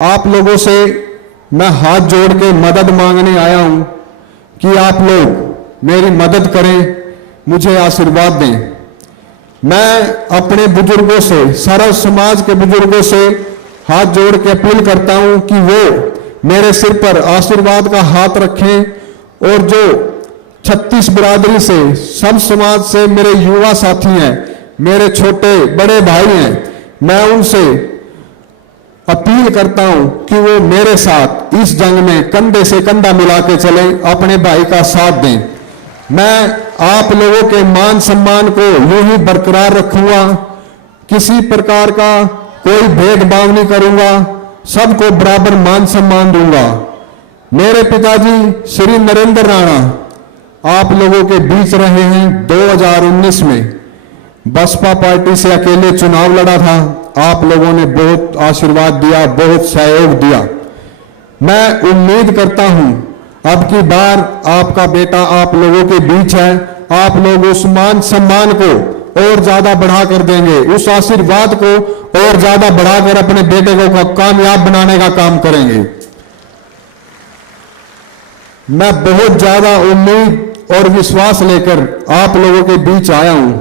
आप लोगों से मैं हाथ जोड़ के मदद मांगने आया हूं कि आप लोग मेरी मदद करें, मुझे आशीर्वाद दें। मैं अपने बुजुर्गों से, सर्व समाज के बुजुर्गों से हाथ जोड़ के अपील करता हूं कि वो मेरे सिर पर आशीर्वाद का हाथ रखें और जो 36 बिरादरी से, सब समाज से मेरे युवा साथी हैं, मेरे छोटे बड़े भाई हैं, मैं उनसे अपील करता हूं कि वो मेरे साथ इस जंग में कंधे से कंधा मिला के चले, अपने भाई का साथ दें। मैं आप लोगों के मान सम्मान को यूं ही बरकरार रखूंगा, किसी प्रकार का कोई भेदभाव नहीं करूंगा, सबको बराबर मान सम्मान दूंगा। मेरे पिताजी श्री नरेंद्र राणा आप लोगों के बीच रहे हैं। 2019 में बसपा पार्टी से अकेले चुनाव लड़ा था, आप लोगों ने बहुत आशीर्वाद दिया, बहुत सहयोग दिया। मैं उम्मीद करता हूं अब की बार आपका बेटा आप लोगों के बीच है, आप लोग उस मान सम्मान को और ज्यादा बढ़ा कर देंगे, उस आशीर्वाद को और ज्यादा बढ़ाकर अपने बेटे को कामयाब बनाने का काम करेंगे। मैं बहुत ज्यादा उम्मीद और विश्वास लेकर आप लोगों के बीच आया हूं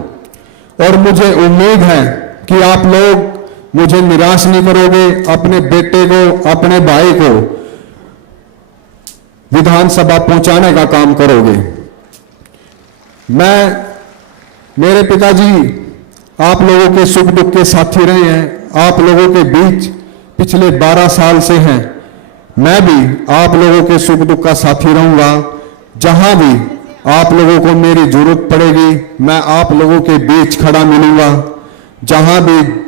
और मुझे उम्मीद है कि आप लोग मुझे निराश नहीं करोगे, अपने बेटे को, अपने भाई को विधानसभा पहुंचाने का काम करोगे। मेरे पिताजी आप लोगों के सुख दुख के साथी रहे हैं, आप लोगों के बीच पिछले 12 साल से हैं। मैं भी आप लोगों के सुख दुख का साथी रहूंगा। जहां भी आप लोगों को मेरी जरूरत पड़ेगी, मैं आप लोगों के बीच खड़ा मिलूंगा। जहां भी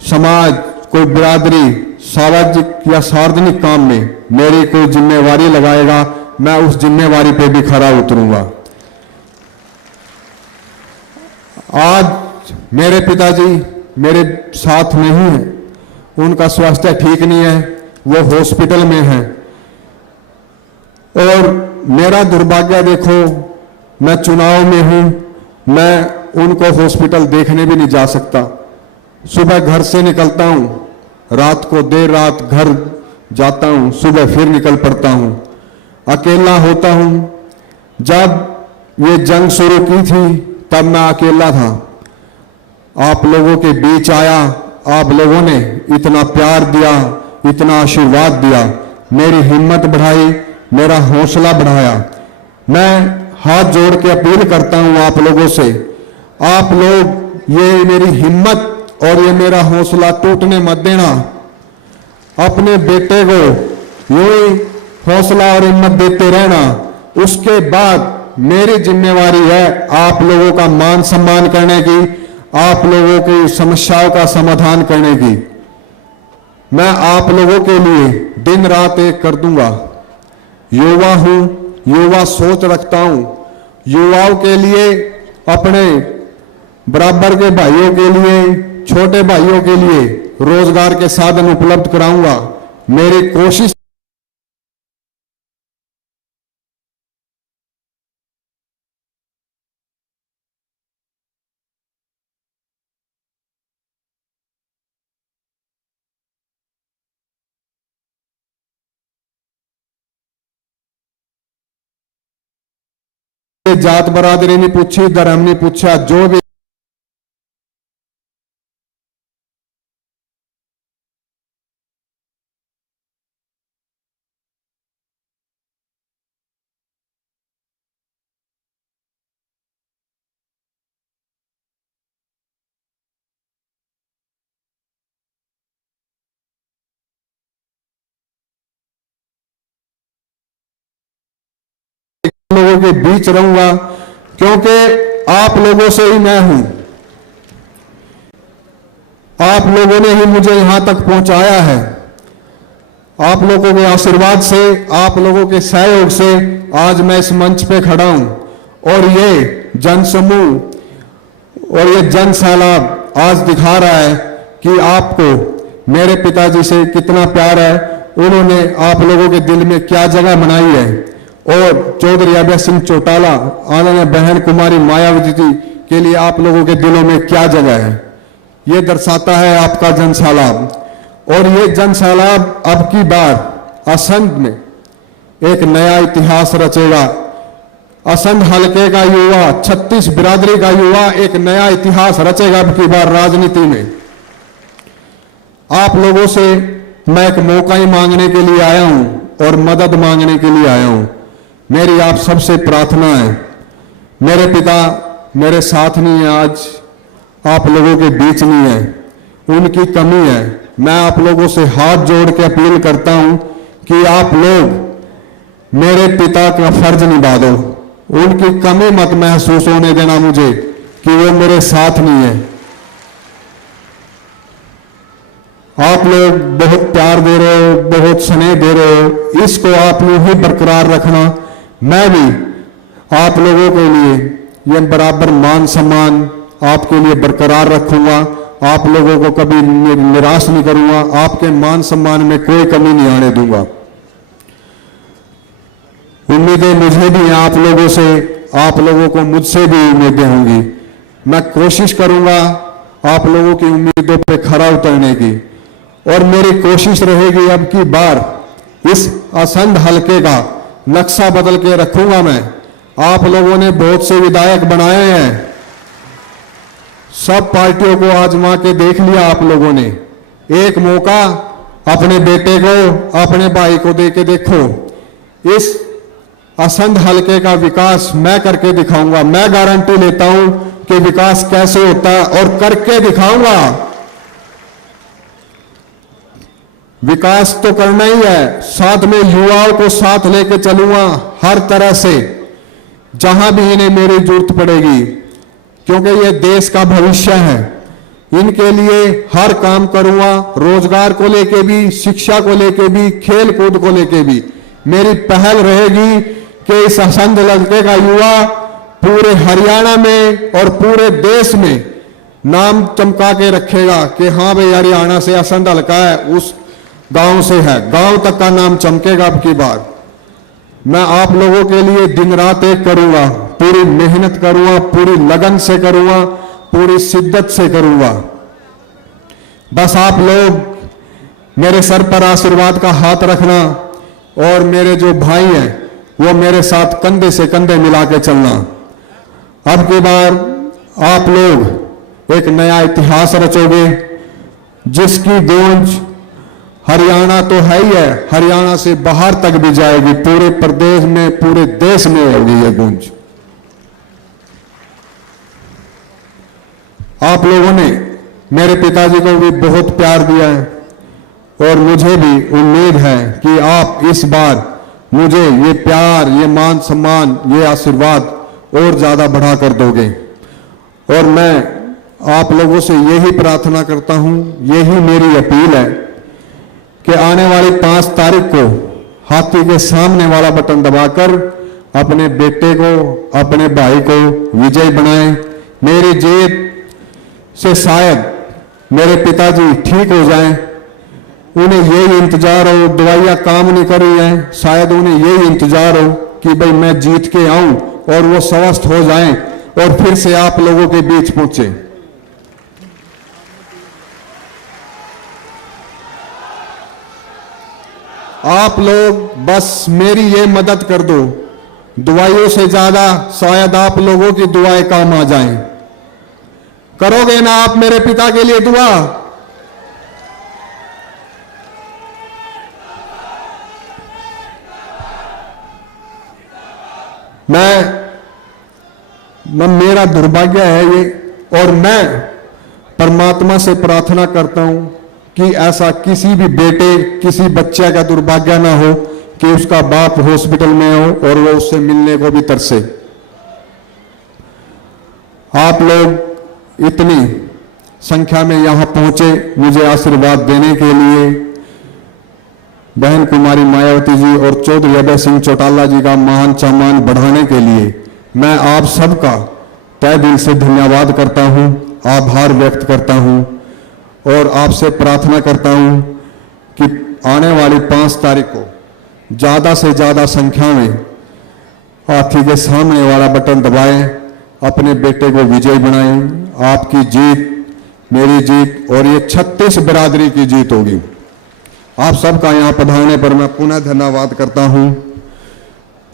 समाज, कोई बिरादरी सामाजिक या सार्वजनिक काम में मेरी कोई जिम्मेवारी लगाएगा, मैं उस जिम्मेवारी पे भी खरा उतरूंगा। आज मेरे पिताजी मेरे साथ नहीं है, उनका स्वास्थ्य ठीक नहीं है, वो हॉस्पिटल में है और मेरा दुर्भाग्य देखो, मैं चुनाव में हूं, मैं उनको हॉस्पिटल देखने भी नहीं जा सकता। सुबह घर से निकलता हूं, रात को देर रात घर जाता हूं, सुबह फिर निकल पड़ता हूं, अकेला होता हूं। जब ये जंग शुरू की थी तब मैं अकेला था, आप लोगों के बीच आया, आप लोगों ने इतना प्यार दिया, इतना आशीर्वाद दिया, मेरी हिम्मत बढ़ाई, मेरा हौसला बढ़ाया। मैं हाथ जोड़ के अपील करता हूं आप लोगों से, आप लोग ये मेरी हिम्मत और ये मेरा हौसला टूटने मत देना। अपने बेटे को यूं ही हौसला और हिम्मत देते रहना। उसके बाद मेरी जिम्मेवारी है आप लोगों का मान सम्मान करने की, आप लोगों की समस्याओं का समाधान करने की। मैं आप लोगों के लिए दिन रात एक कर दूंगा। युवा हूं, युवा सोच रखता हूं, युवाओं के लिए, अपने बराबर के भाइयों के लिए, छोटे भाइयों के लिए रोजगार के साधन उपलब्ध कराऊंगा। मेरी कोशिश जात बरादरी नहीं पूछी, धर्म नहीं पूछा, जो भी लोगों के बीच रहूंगा, क्योंकि आप लोगों से ही मैं हूं। आप लोगों ने ही मुझे यहां तक पहुंचाया है। आप लोगों के आशीर्वाद से, आप लोगों के सहयोग से आज मैं इस मंच पे खड़ा हूं और ये जनसमूह और ये जन सैलाब आज दिखा रहा है कि आपको मेरे पिताजी से कितना प्यार है, उन्होंने आप लोगों के दिल में क्या जगह बनाई है और चौधरी अभय सिंह चौटाला, आदरणीय बहन कुमारी मायावती जी के लिए आप लोगों के दिलों में क्या जगह है, ये दर्शाता है आपका जन सैलाब। और ये जन सैलाब अब की बार असंध में एक नया इतिहास रचेगा। असंध हलके का युवा, 36 बिरादरी का युवा एक नया इतिहास रचेगा अब की बार राजनीति में। आप लोगों से मैं एक मौका ही मांगने के लिए आया हूं और मदद मांगने के लिए आया हूं। मेरी आप सबसे प्रार्थना है, मेरे पिता मेरे साथ नहीं है, आज आप लोगों के बीच नहीं है, उनकी कमी है। मैं आप लोगों से हाथ जोड़ के अपील करता हूं कि आप लोग मेरे पिता का फर्ज निभा दो। उनकी कमी मत महसूस होने देना मुझे कि वो मेरे साथ नहीं है। आप लोग बहुत प्यार दे रहे हो, बहुत स्नेह दे रहे हो, इसको आप यूं ही बरकरार रखना। मैं भी आप लोगों के लिए ये बराबर मान सम्मान आपके लिए बरकरार रखूंगा। आप लोगों को कभी निराश नहीं करूंगा, आपके मान सम्मान में कोई कमी नहीं आने दूंगा। उम्मीदें मुझे भी हैं आप लोगों से, आप लोगों को मुझसे भी उम्मीदें होंगी। मैं कोशिश करूंगा आप लोगों की उम्मीदों पे खरा उतरने की, और मेरी कोशिश रहेगी अब की बार इस असंध हलके का नक्शा बदल के रखूंगा मैं। आप लोगों ने बहुत से विधायक बनाए हैं, सब पार्टियों को आजमा के देख लिया आप लोगों ने। एक मौका अपने बेटे को, अपने भाई को दे के देखो। इस असंध हलके का विकास मैं करके दिखाऊंगा। मैं गारंटी लेता हूं कि विकास कैसे होता है और करके दिखाऊंगा। विकास तो करना ही है, साथ में युवाओं को साथ लेके चलूंगा हर तरह से, जहां भी इन्हें मेरी जरूरत पड़ेगी, क्योंकि ये देश का भविष्य है। इनके लिए हर काम करूंगा, रोजगार को लेके भी, शिक्षा को लेके भी, खेल कूद को लेके भी। मेरी पहल रहेगी कि इस असंध हलके का युवा पूरे हरियाणा में और पूरे देश में नाम चमका के रखेगा कि हाँ भाई हरियाणा से असंध हलका है, उस गांव से है, गांव तक का नाम चमकेगा अब की बार। मैं आप लोगों के लिए दिन रात एक करूंगा, पूरी मेहनत करूंगा, पूरी लगन से करूंगा, पूरी शिद्दत से करूंगा। बस आप लोग मेरे सर पर आशीर्वाद का हाथ रखना, और मेरे जो भाई हैं वो मेरे साथ कंधे से कंधे मिला के चलना। अब की बार आप लोग एक नया इतिहास रचोगे, जिसकी गूंज हरियाणा तो है ही है, हरियाणा से बाहर तक भी जाएगी, पूरे प्रदेश में, पूरे देश में होगी ये गूंज। आप लोगों ने मेरे पिताजी को भी बहुत प्यार दिया है, और मुझे भी उम्मीद है कि आप इस बार मुझे ये प्यार, ये मान सम्मान, ये आशीर्वाद और ज्यादा बढ़ा कर दोगे। और मैं आप लोगों से यही प्रार्थना करता हूं, यही मेरी अपील है कि आने वाली 5 तारीख को हाथी के सामने वाला बटन दबाकर अपने बेटे को, अपने भाई को विजयी बनाएं। मेरी जीत से शायद मेरे पिताजी ठीक हो जाएं, उन्हें यही इंतजार हो, दवाइयां काम नहीं कर रही हैं, शायद उन्हें यही इंतजार हो कि भाई मैं जीत के आऊं और वो स्वस्थ हो जाएं और फिर से आप लोगों के बीच पहुंचे। आप लोग बस मेरी ये मदद कर दो, दुआओं से ज्यादा शायद आप लोगों की दुआएं काम आ जाएं। करोगे ना आप मेरे पिता के लिए दुआ? मेरा दुर्भाग्य है ये, और मैं परमात्मा से प्रार्थना करता हूं कि ऐसा किसी भी बेटे, किसी बच्चे का दुर्भाग्य ना हो कि उसका बाप हॉस्पिटल में हो और वो उससे मिलने को भी तरसे। आप लोग इतनी संख्या में यहां पहुंचे मुझे आशीर्वाद देने के लिए, बहन कुमारी मायावती जी और चौधरी अभय सिंह चौटाला जी का मान सम्मान बढ़ाने के लिए मैं आप सबका तहे दिल से धन्यवाद करता हूं, आभार व्यक्त करता हूं, और आपसे प्रार्थना करता हूं कि आने वाली 5 तारीख को ज्यादा से ज्यादा संख्या में हाथी के सामने वाला बटन दबाएं, अपने बेटे को विजयी बनाएं। आपकी जीत मेरी जीत और ये 36 बिरादरी की जीत होगी। आप सबका यहाँ पधारने पर मैं पुनः धन्यवाद करता हूँ।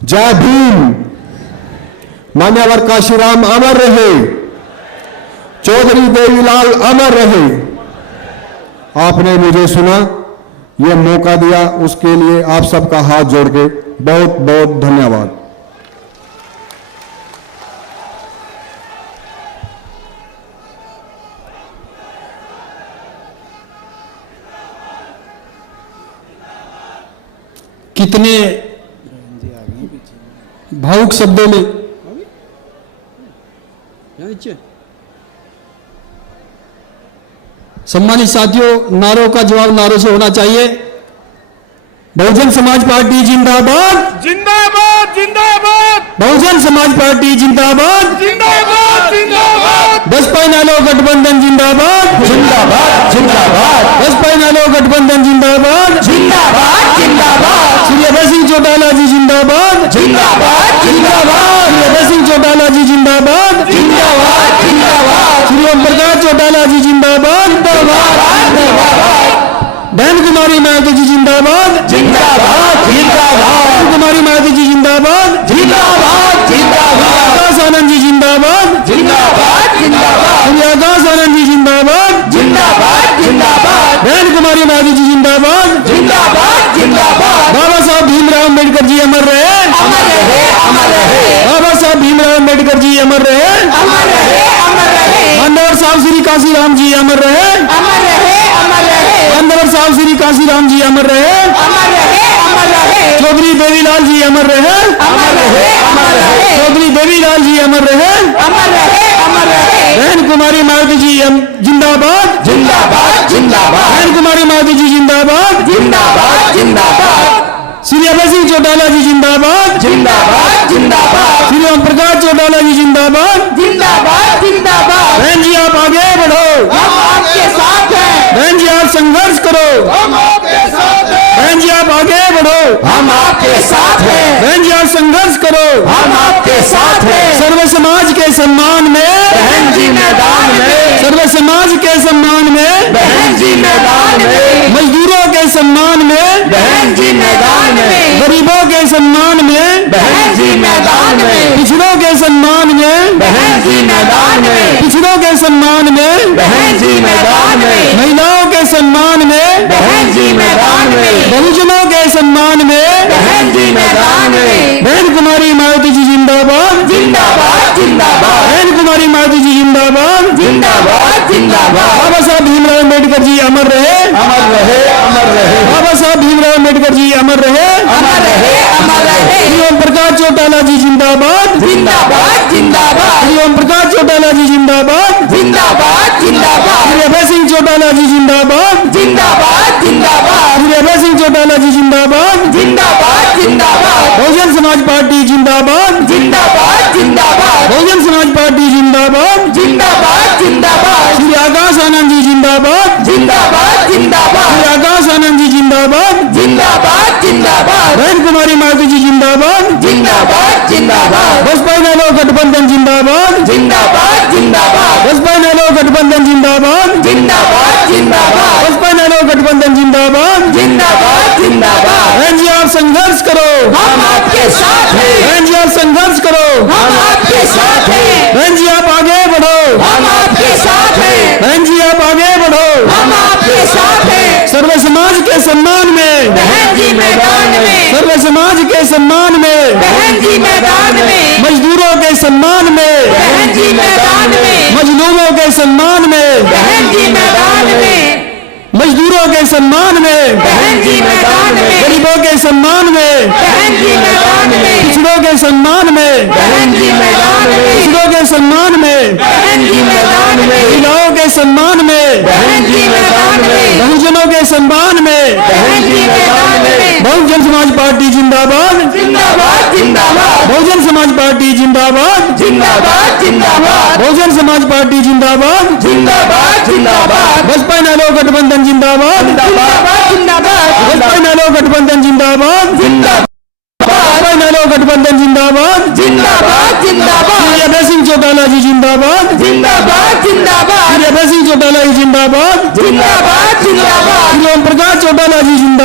जय भीम। मान्यवर काशीराम अमर रहे, चौधरी देवीलाल अमर रहे। आपने मुझे सुना, यह मौका दिया, उसके लिए आप सबका हाथ जोड़ के बहुत बहुत धन्यवाद। कितने भावुक शब्दों में सम्मानित साथियों, नारों का जवाब नारों से होना चाहिए। बहुजन समाज पार्टी जिंदाबाद, जिंदाबाद जिंदाबाद बहुजन समाज पार्टी जिंदाबाद, जिंदाबाद जिंदाबाद बसपा नालो गठबंधन जिंदाबाद, जिंदाबाद जिंदाबाद बसपा नालो गठबंधन जिंदाबाद, जिंदाबाद जिंदाबाद श्री अभय सिंह चौटाला जी जिंदाबाद, जिंदाबाद जिंदाबाद श्री अभय सिंह चौटाला जी जिंदाबाद, जिंदाबाद जिंदाबाद श्री ओम प्रकाश चौटाला जी जिंदाबाद, बहन कुमारी मायावती जी जिंदाबाद, जिंदाबाद जिंदाबाद बहन कुमारी मायावती जी जिंदाबाद, जिंदाबाद जिंदाबाद आकाश आनंद जी जिंदाबाद, जिंदाबाद जिंदाबाद श्री आकाश आनंद जी जिंदाबाद, जिंदाबाद जिंदाबाद बहन कुमारी मायावती जी जिंदाबाद, जिंदाबाद जिंदाबाद बाबा साहब भीमराव अम्बेडकर जी अमर रहे, अमर रहे अमर रहे बाबा साहब भीमराव अम्बेडकर जी अमर रहे, अमर रहे अमर रहे मान्यवर साहब श्री काशीराम जी अमर रहे, अमर रहे अमर रहे मान्यवर साहब श्री काशीराम जी अमर रहे, अमर रहे अमर रहे चौधरी देवीलाल जी अमर रहे, अमर रहे अमर रहे चौधरी देवीलाल जी अमर रहे, अमर रहे अमर रहे बहन कुमारी मायावती जी जिंदाबाद, जिंदाबाद जिंदाबाद बहन कुमारी मायावती जी जिंदाबाद, जिंदाबाद जिंदाबाद श्री अभय सिंह चौटाला जी जिंदाबाद, जिंदाबाद जिंदाबाद श्री ओम प्रकाश चौटाला जी जिंदाबाद। जिंदाबाद जिंदाबाद बहन जी आप आगे बढ़ो, हम आपके साथ हैं बहन जी आप संघर्ष करो, हम आपके साथ हैं बहन जी आप आगे बढ़ो, हम आपके साथ हैं बहन जी आप संघर्ष करो, हम आपके साथ हैं सर्व समाज के सम्मान में, बहन जी मैदान में सर्व समाज के सम्मान में, बहन जी मैदान में मजदूरों के सम्मान में, बहन जी मैदान में गरीबों के सम्मान में, बहन जी मैदान में पिछड़ों के सम्मान में, बहन जी मैदान में पिछड़ों के सम्मान में, बहन जी मैदान में महिलाओं के सम्मान में, बहन जी मैदान में बहुजनों के सम्मान में, बहन जी मैदान में बहन कुमारी मायावती जी जिंदाबाद, जिंदाबाद जिंदाबाद बहन कुमारी मायावती जी जिंदाबाद, जिंदाबाद जिंदाबाद बाबा साहब भीमराव अम्बेडकर जी अमर रहे, अमर रहे अमर रहे बाबा साहब भीमराव अम्बेडकर जी अमर रहे, अमर रहे अमर रहे श्री ओम प्रकाश चौटाला जी जिंदाबाद, जिंदाबाद जिंदाबाद श्री ओम प्रकाश चौटाला जी जिंदाबाद, जिंदाबाद जिंदाबाद श्री अभय सिंह चौटाला जी जिंदाबाद, जिंदाबाद जिंदाबाद श्री अभय सिंह चौटाला जी जिंदाबाद, जिंदाबाद जिंदाबाद बहुजन समाज पार्टी जिंदाबाद, जिंदाबाद जिंदाबाद बहुजन समाज पार्टी जिंदाबाद, जिंदाबाद जिंदाबाद श्री आकाश आनंद जी जिंदाबाद, जिंदाबाद जिंदाबाद श्री आकाश आनंद जी जिंदाबाद, जिंदाबाद जिंदाबाद बहन कुमारी मायावती जी जिंदाबाद, जिंदाबाद जिंदाबाद बसपा नालो गठबंधन जिंदाबाद, जिंदाबाद जिंदाबाद बसपा नालो गठबंधन जिंदाबाद, जिंदाबाद जिंदाबाद बसपा नालो गठबंधन जिंदाबाद। जिंदाबाद जिंदाबाद बहन जी आप संघर्ष करो, हम आपके साथ हैं बहन जी आप संघर्ष करो, हम आपके साथ हैं बहन जी आप आगे बढ़ो, हम आपके साथ हैं बहन जी आप आगे बढ़ो, हम आपके साथ हैं सर्व समाज के सम्मान में, बहन जी मैदान में सर्व समाज के सम्मान में, बहन जी मैदान में मजदूरों के सम्मान में, बहन जी मैदान में मजलूमों के सम्मान में, बहन जी मैदान में मजदूरों के सम्मान में, बहन जी मैदान में गरीबों के सम्मान में, बहन जी मैदान में पिछड़ों के सम्मान में, बहन जी मैदान में पिछड़ों के सम्मान में, बहन जी मैदान में महिलाओं के सम्मान में, बहन जी मैदान में बहुजनों के सम्मान में, बहन जी मैदान में बहुजन समाज पार्टी जिंदाबाद, जिंदाबाद जिंदाबाद बहुजन समाज पार्टी जिंदाबाद, जिंदाबाद जिंदाबाद बहुजन समाज पार्टी जिंदाबाद, जिंदाबाद जिंदाबाद बसपा नालो गठबंधन जिंदाबाद, जिंदाबाद जिंदाबाद बसपा नालो गठबंधन जिंदाबाद, जिंदाबाद बसपा नालो गठबंधन जिंदाबाद, जिंदाबाद जिंदाबाद श्री अभय सिंह चौटाला जी जिंदाबाद, जिंदाबाद जिंदाबाद श्री अभय सिंह चौटाला जी जिंदाबाद, जिंदाबाद जिंदाबाद श्री ओम प्रकाश चौटाला जी जिंदाबाद।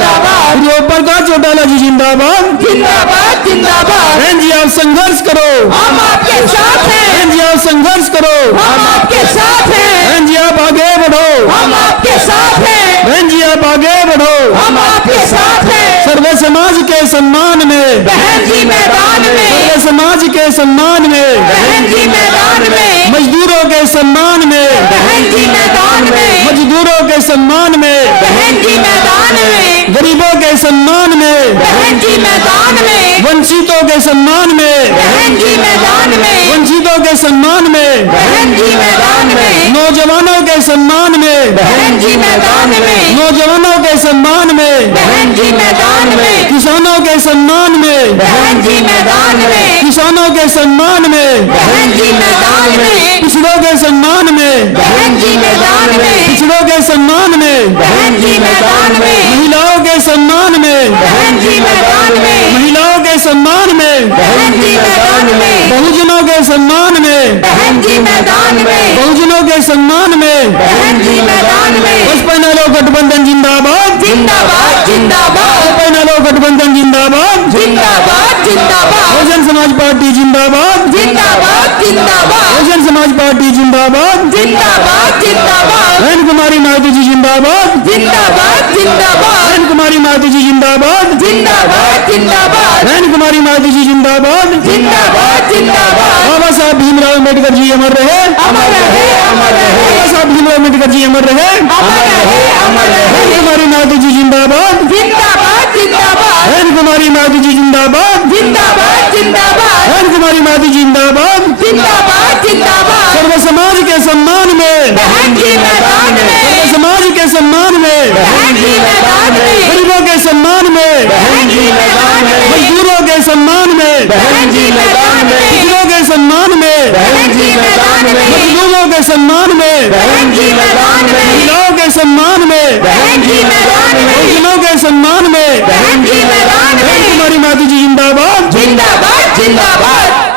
जिंदाबाद श्री ओम प्रकाश चौटाला जी जिंदाबाद। जिंदाबाद जिंदाबाद बहन जी आप संघर्ष करो, हम आपके साथ हैं बहन जी आप संघर्ष करो, हम आपके साथ हैं बहन जी आप आगे बढ़ो, हम आपके साथ हैं बहन जी आप आगे बढ़ो। हम आपके साथ हैं सर्व समाज के सम्मान में, बहन जी मैदान में सर्व समाज के सम्मान में, बहन जी मैदान में मजदूरों के सम्मान में, बहन जी मैदान में मजदूरों के सम्मान में, बहन जी मैदान में गरीबों के सम्मान में, बहन जी मैदान में वंचितों के सम्मान में, बहन जी मैदान में वंचितों के सम्मान में, बहन जी मैदान में नौजवानों के सम्मान में, बहन जी मैदान में नौजवानों के सम्मान में, बहन जी मैदान में किसानों के सम्मान में, बहन जी मैदान में किसानों के सम्मान में, बहन जी मैदान में पिछड़ों के सम्मान में, बहन जी मैदान में पिछड़ों के सम्मान में, बहन जी मैदान में महिलाओं के सम्मान में, बहन जी मैदान में महिलाओं के सम्मान में, बहन जी मैदान में बहुजनों के सम्मान में, बहन जी मैदान में बहुजनों के सम्मान में। बहन जी मैदान में बसपा नलो गठबंधन जिंदाबाद, जिंदाबाद जिंदाबाद बसपा नलो गठबंधन जिंदाबाद, जिंदाबाद जिंदाबाद बहुजन समाज पार्टी जिंदाबाद, जिंदाबाद जिंदाबाद बहुजन समाज पार्टी जिंदाबाद, जिंदाबाद जिंदाबाद बहन कुमारी मायावती जी जिंदाबाद, जिंदाबाद जिंदाबाद बहन कुमारी मायावती जी जिंदाबाद, जिंदाबाद जिंदाबाद बहन कुमारी मायावती जी जिंदाबाद। जिंदाबाद जिंदाबाद बाबा साहब भीमराव अम्बेडकर जी अमर रहे, अमर रहे अमर रहे बाबा साहब भीमराव अम्बेडकर जी अमर रहे। अमर रहे अमर रहे बहन कुमारी मायावती जी जिंदाबाद, जिंदाबाद जिंदाबाद बहन कुमारी मायावती जी जिंदाबाद, जिंदाबाद जिंदाबाद बहन कुमारी मायावती जी जिंदाबाद। जिंदाबाद जिंदाबाद सर्व समाज के सम्मान में, बहन जी मैदान में सर्व समाज के सम्मान में, बहन जी मैदान में गरीबों के सम्मान में, बहन जी मैदान में मजदूरों के सम्मान में, बहन जी मैदान में पिछड़ों के सम्मान में, बहन जी मैदान में मजदूरों के सम्मान में, बहन जी मैदान में महिलाओं के सम्मान में, बहन जी मैदान में बहुजनों के सम्मान में। बहन जी मैदान बहन में कुमारी मायावती जी जिंदाबाद। जिंदाबाद जिंदाबाद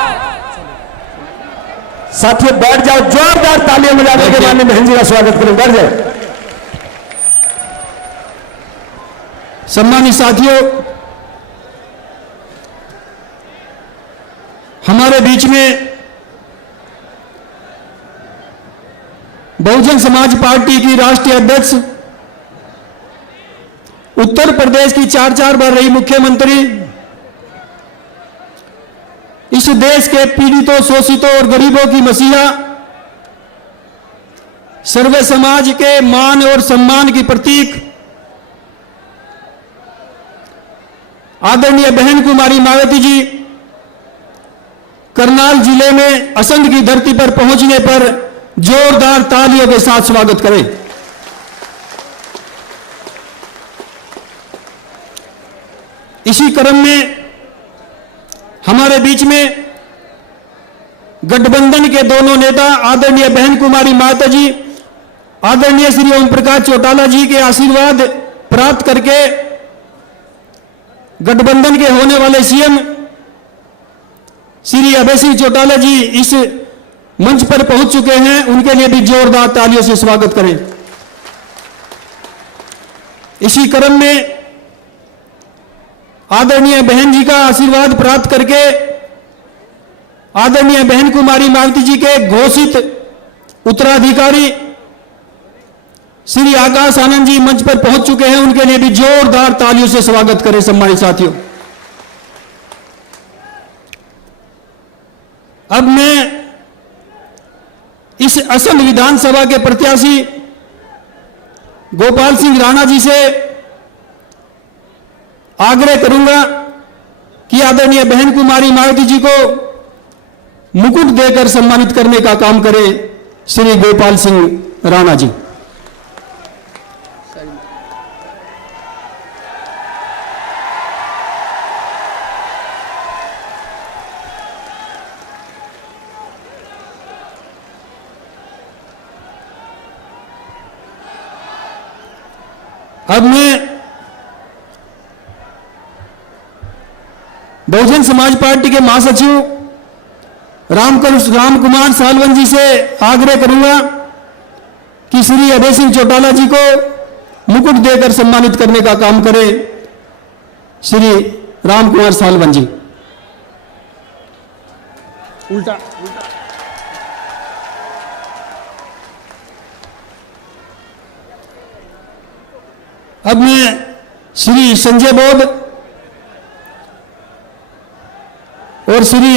साथियों बैठ जाओ, जोरदार तालियां बजाने के माननीय बहन जी का स्वागत करें। बैठ जाए। सम्मानित साथियों, हमारे बीच में बहुजन समाज पार्टी की राष्ट्रीय अध्यक्ष, उत्तर प्रदेश की 4 बार रही मुख्यमंत्री, इस देश के पीड़ितों, शोषितों और गरीबों की मसीहा, सर्व समाज के मान और सम्मान की प्रतीक आदरणीय बहन कुमारी मायावती जी करनाल जिले में असंध की धरती पर पहुंचने पर जोरदार तालियों के साथ स्वागत करें। इसी क्रम में हमारे बीच में गठबंधन के दोनों नेता आदरणीय बहन कुमारी मायावती जी, आदरणीय श्री ओम प्रकाश चौटाला जी के आशीर्वाद प्राप्त करके गठबंधन के होने वाले सीएम श्री अभय सिंह चौटाला जी इस मंच पर पहुंच चुके हैं। उनके लिए भी जोरदार तालियों से स्वागत करें। इसी क्रम में आदरणीय बहन जी का आशीर्वाद प्राप्त करके आदरणीय बहन कुमारी मायावती जी के घोषित उत्तराधिकारी श्री आकाश आनंद जी मंच पर पहुंच चुके हैं। उनके लिए भी जोरदार तालियों से स्वागत करें। सम्मानित साथियों, अब मैं इस असम विधानसभा के प्रत्याशी गोपाल सिंह राणा जी से आग्रह करूंगा कि आदरणीय बहन कुमारी मायावती जी को मुकुट देकर सम्मानित करने का काम करें श्री गोपाल सिंह राणा जी। अब मैं बहुजन समाज पार्टी के महासचिव राम कुमार सालवन जी से आग्रह करूंगा कि श्री अभय सिंह चौटाला जी को मुकुट देकर सम्मानित करने का काम करें श्री राम कुमार सालवन जी। उल्टा अब मैं श्री संजय बोध और श्री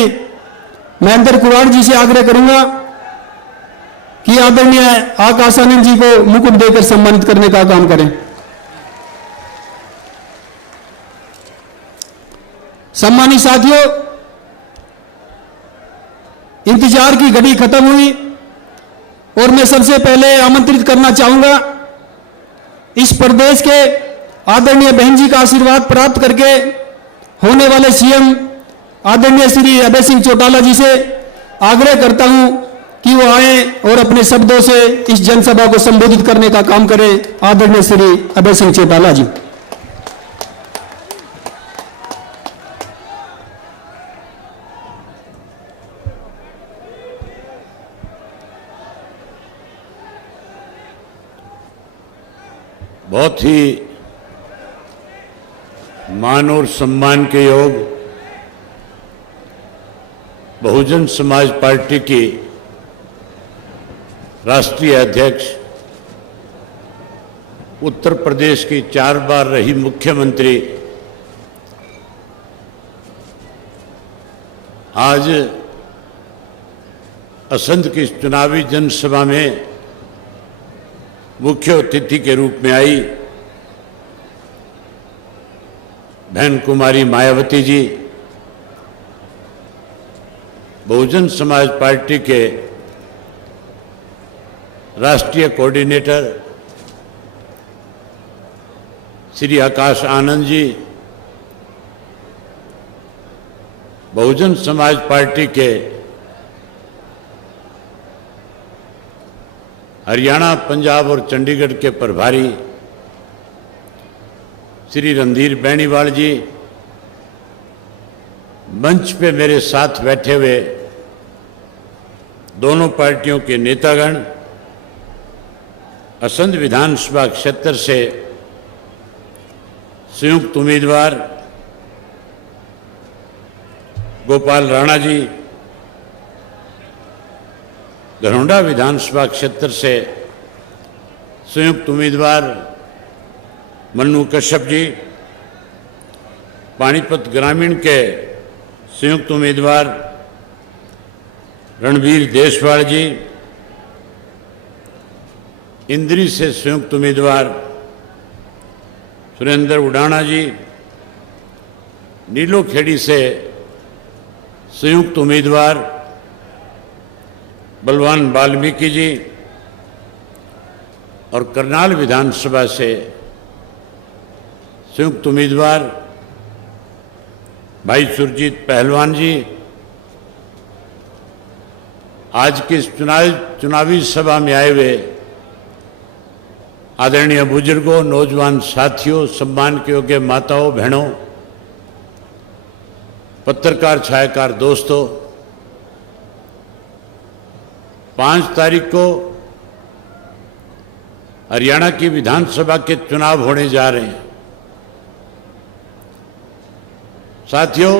महेंद्र कुराड़ जी से आग्रह करूंगा कि आदरणीय आकाशानंद जी को मुकुट देकर सम्मानित करने का काम करें। सम्मानित साथियों, इंतजार की घड़ी खत्म हुई और मैं सबसे पहले आमंत्रित करना चाहूंगा इस प्रदेश के आदरणीय बहन जी का आशीर्वाद प्राप्त करके होने वाले सीएम आदरणीय श्री अभय सिंह चौटाला जी से आग्रह करता हूं कि वो आए और अपने शब्दों से इस जनसभा को संबोधित करने का काम करें। आदरणीय श्री अभय सिंह चौटाला जी। बहुत ही मान और सम्मान के योग बहुजन समाज पार्टी की राष्ट्रीय अध्यक्ष, उत्तर प्रदेश की 4 बार रही मुख्यमंत्री, आज असंध की चुनावी जनसभा में मुख्य अतिथि के रूप में आई बहन कुमारी मायावती जी, बहुजन समाज पार्टी के राष्ट्रीय कोऑर्डिनेटर श्री आकाश आनंद जी, बहुजन समाज पार्टी के हरियाणा, पंजाब और चंडीगढ़ के प्रभारी श्री रणधीर बेनीवाल जी, मंच पे मेरे साथ बैठे हुए दोनों पार्टियों के नेतागण, असंध विधानसभा क्षेत्र से संयुक्त उम्मीदवार गोपाल राणा जी, घरौंडा विधानसभा क्षेत्र से संयुक्त उम्मीदवार मन्नू कश्यप जी, पानीपत ग्रामीण के संयुक्त उम्मीदवार रणवीर देशवाल जी, इंद्री से संयुक्त उम्मीदवार सुरेंद्र उडाना जी, नीलोखेड़ी से संयुक्त उम्मीदवार बलवान वाल्मीकि जी और करनाल विधानसभा से संयुक्त उम्मीदवार भाई सुरजीत पहलवान जी, आज की इस चुनावी सभा में आए हुए आदरणीय बुजुर्गों, नौजवान साथियों, सम्मान के योग्य माताओं, बहनों, पत्रकार छायाकार दोस्तों, 5 तारीख को हरियाणा की विधानसभा के चुनाव होने जा रहे हैं। साथियों,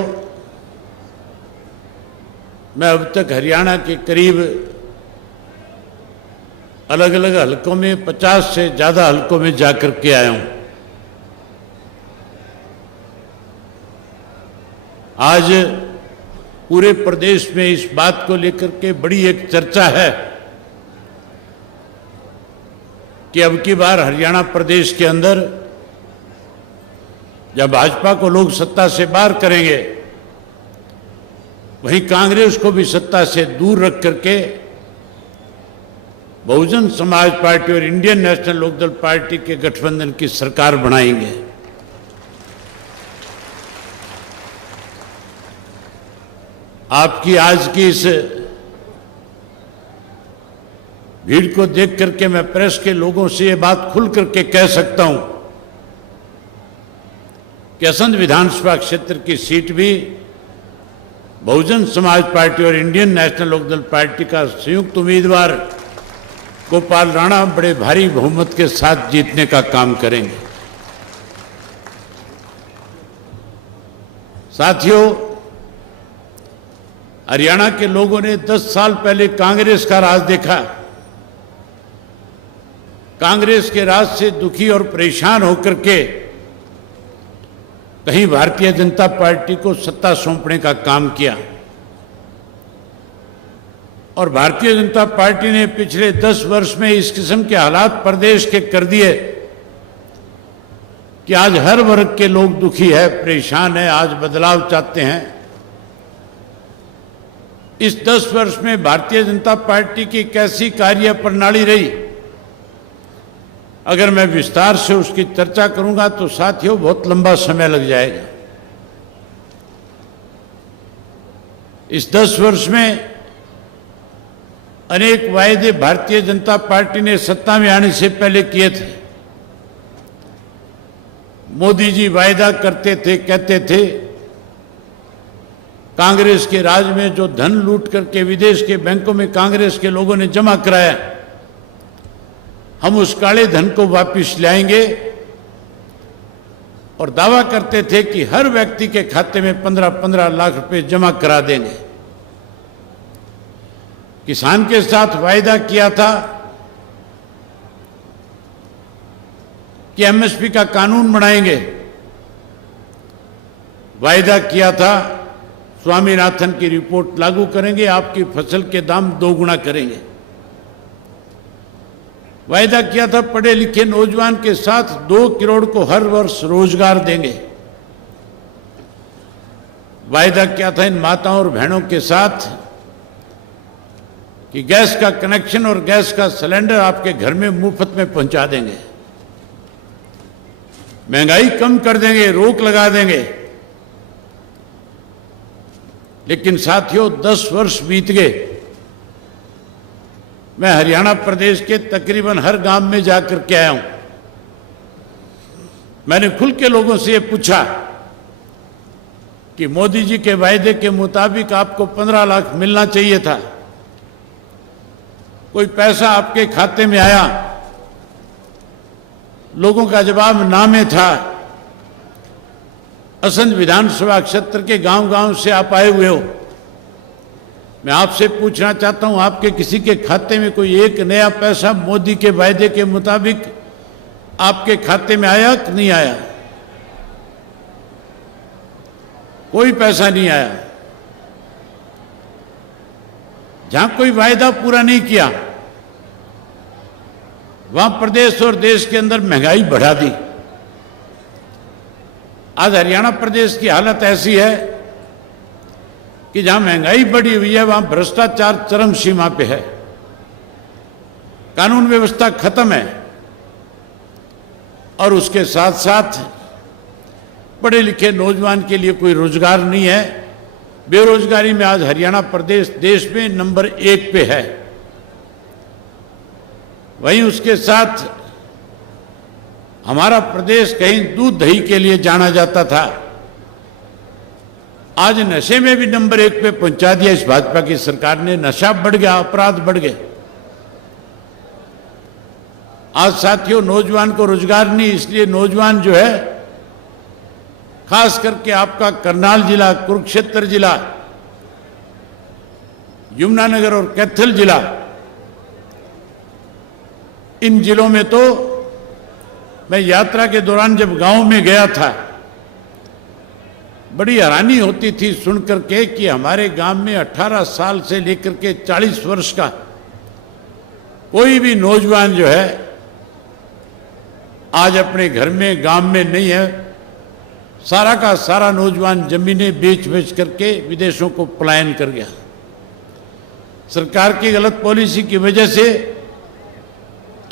मैं अब तक हरियाणा के करीब अलग अलग हलकों में 50 से ज़्यादा हलकों में जाकर के आया हूं। आज पूरे प्रदेश में इस बात को लेकर के बड़ी एक चर्चा है कि अब की बार हरियाणा प्रदेश के अंदर जब भाजपा को लोग सत्ता से बाहर करेंगे, वहीं कांग्रेस को भी सत्ता से दूर रख करके बहुजन समाज पार्टी और इंडियन नेशनल लोकदल पार्टी के गठबंधन की सरकार बनाएंगे। आपकी आज की इस भीड़ को देख करके मैं प्रेस के लोगों से ये बात खुल करके कह सकता हूं कि असंध विधानसभा क्षेत्र की सीट भी बहुजन समाज पार्टी और इंडियन नेशनल लोकदल पार्टी का संयुक्त उम्मीदवार गोपाल राणा बड़े भारी बहुमत के साथ जीतने का काम करेंगे। साथियों, हरियाणा के लोगों ने 10 साल पहले कांग्रेस का राज देखा। कांग्रेस के राज से दुखी और परेशान होकर के कहीं भारतीय जनता पार्टी को सत्ता सौंपने का काम किया और भारतीय जनता पार्टी ने पिछले 10 वर्ष में इस किस्म के हालात प्रदेश के कर दिए कि आज हर वर्ग के लोग दुखी है, परेशान है, आज बदलाव चाहते हैं। इस 10 वर्ष में भारतीय जनता पार्टी की कैसी कार्य प्रणाली रही, अगर मैं विस्तार से उसकी चर्चा करूंगा तो साथियों बहुत लंबा समय लग जाएगा। इस 10 वर्ष में अनेक वायदे भारतीय जनता पार्टी ने सत्ता में आने से पहले किए थे। मोदी जी वायदा करते थे, कहते थे कांग्रेस के राज में जो धन लूट करके विदेश के बैंकों में कांग्रेस के लोगों ने जमा कराया, हम उस काले धन को वापस लाएंगे और दावा करते थे कि हर व्यक्ति के खाते में 15-15 लाख रुपए जमा करा देंगे। किसान के साथ वायदा किया था कि एमएसपी का कानून बनाएंगे। वायदा किया था स्वामीनाथन की रिपोर्ट लागू करेंगे, आपकी फसल के दाम 2 गुना करेंगे। वायदा किया था पढ़े लिखे नौजवान के साथ 2 करोड़ को हर वर्ष रोजगार देंगे। वायदा किया था इन माताओं और बहनों के साथ कि गैस का कनेक्शन और गैस का सिलेंडर आपके घर में मुफ्त में पहुंचा देंगे, महंगाई कम कर देंगे, रोक लगा देंगे। लेकिन साथियों 10 वर्ष बीत गए। मैं हरियाणा प्रदेश के तकरीबन हर गांव में जाकर के आया हूं। मैंने खुल के लोगों से ये पूछा कि मोदी जी के वायदे के मुताबिक आपको 15 लाख मिलना चाहिए था, कोई पैसा आपके खाते में आया? लोगों का जवाब ना में था। असंध विधानसभा क्षेत्र के गांव-गांव से आप आए हुए हो। मैं आपसे पूछना चाहता हूं, आपके किसी के खाते में कोई एक नया पैसा मोदी के वायदे के मुताबिक आपके खाते में आया कि नहीं आया? कोई पैसा नहीं आया। जहां कोई वायदा पूरा नहीं किया, वहां प्रदेश और देश के अंदर महंगाई बढ़ा दी। आज हरियाणा प्रदेश की हालत ऐसी है कि जहां महंगाई बढ़ी हुई है वहां भ्रष्टाचार चरम सीमा पे है, कानून व्यवस्था खत्म है और उसके साथ साथ पढ़े लिखे नौजवान के लिए कोई रोजगार नहीं है। बेरोजगारी में आज हरियाणा प्रदेश देश में नंबर 1 पे है। वहीं उसके साथ हमारा प्रदेश कहीं दूध दही के लिए जाना जाता था, आज नशे में भी नंबर 1 पे पहुंचा दिया इस भाजपा की सरकार ने। नशा बढ़ गया, अपराध बढ़ गए। आज साथियों नौजवान को रोजगार नहीं, इसलिए नौजवान जो है खास करके आपका करनाल जिला, कुरुक्षेत्र जिला, यमुनानगर और कैथल जिला, इन जिलों में तो मैं यात्रा के दौरान जब गांव में गया था, बड़ी हैरानी होती थी सुनकर के कि हमारे गांव में 18 साल से लेकर के 40 वर्ष का कोई भी नौजवान जो है आज अपने घर में गांव में नहीं है। सारा का सारा नौजवान जमीनें बेच बेच करके विदेशों को पलायन कर गया। सरकार की गलत पॉलिसी की वजह से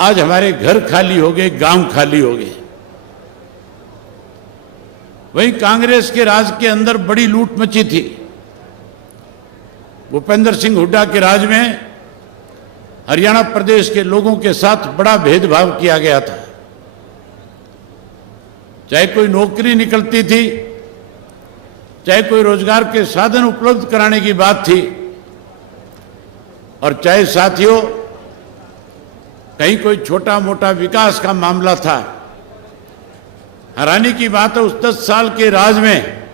आज हमारे घर खाली हो गए, गांव खाली हो गए। वहीं कांग्रेस के राज के अंदर बड़ी लूट मची थी। भूपेंद्र सिंह हुड्डा के राज में हरियाणा प्रदेश के लोगों के साथ बड़ा भेदभाव किया गया था। चाहे कोई नौकरी निकलती थी, चाहे कोई रोजगार के साधन उपलब्ध कराने की बात थी, और चाहे साथियों कहीं कोई छोटा मोटा विकास का मामला था। हैरानी की बात है, उस 10 साल के राज में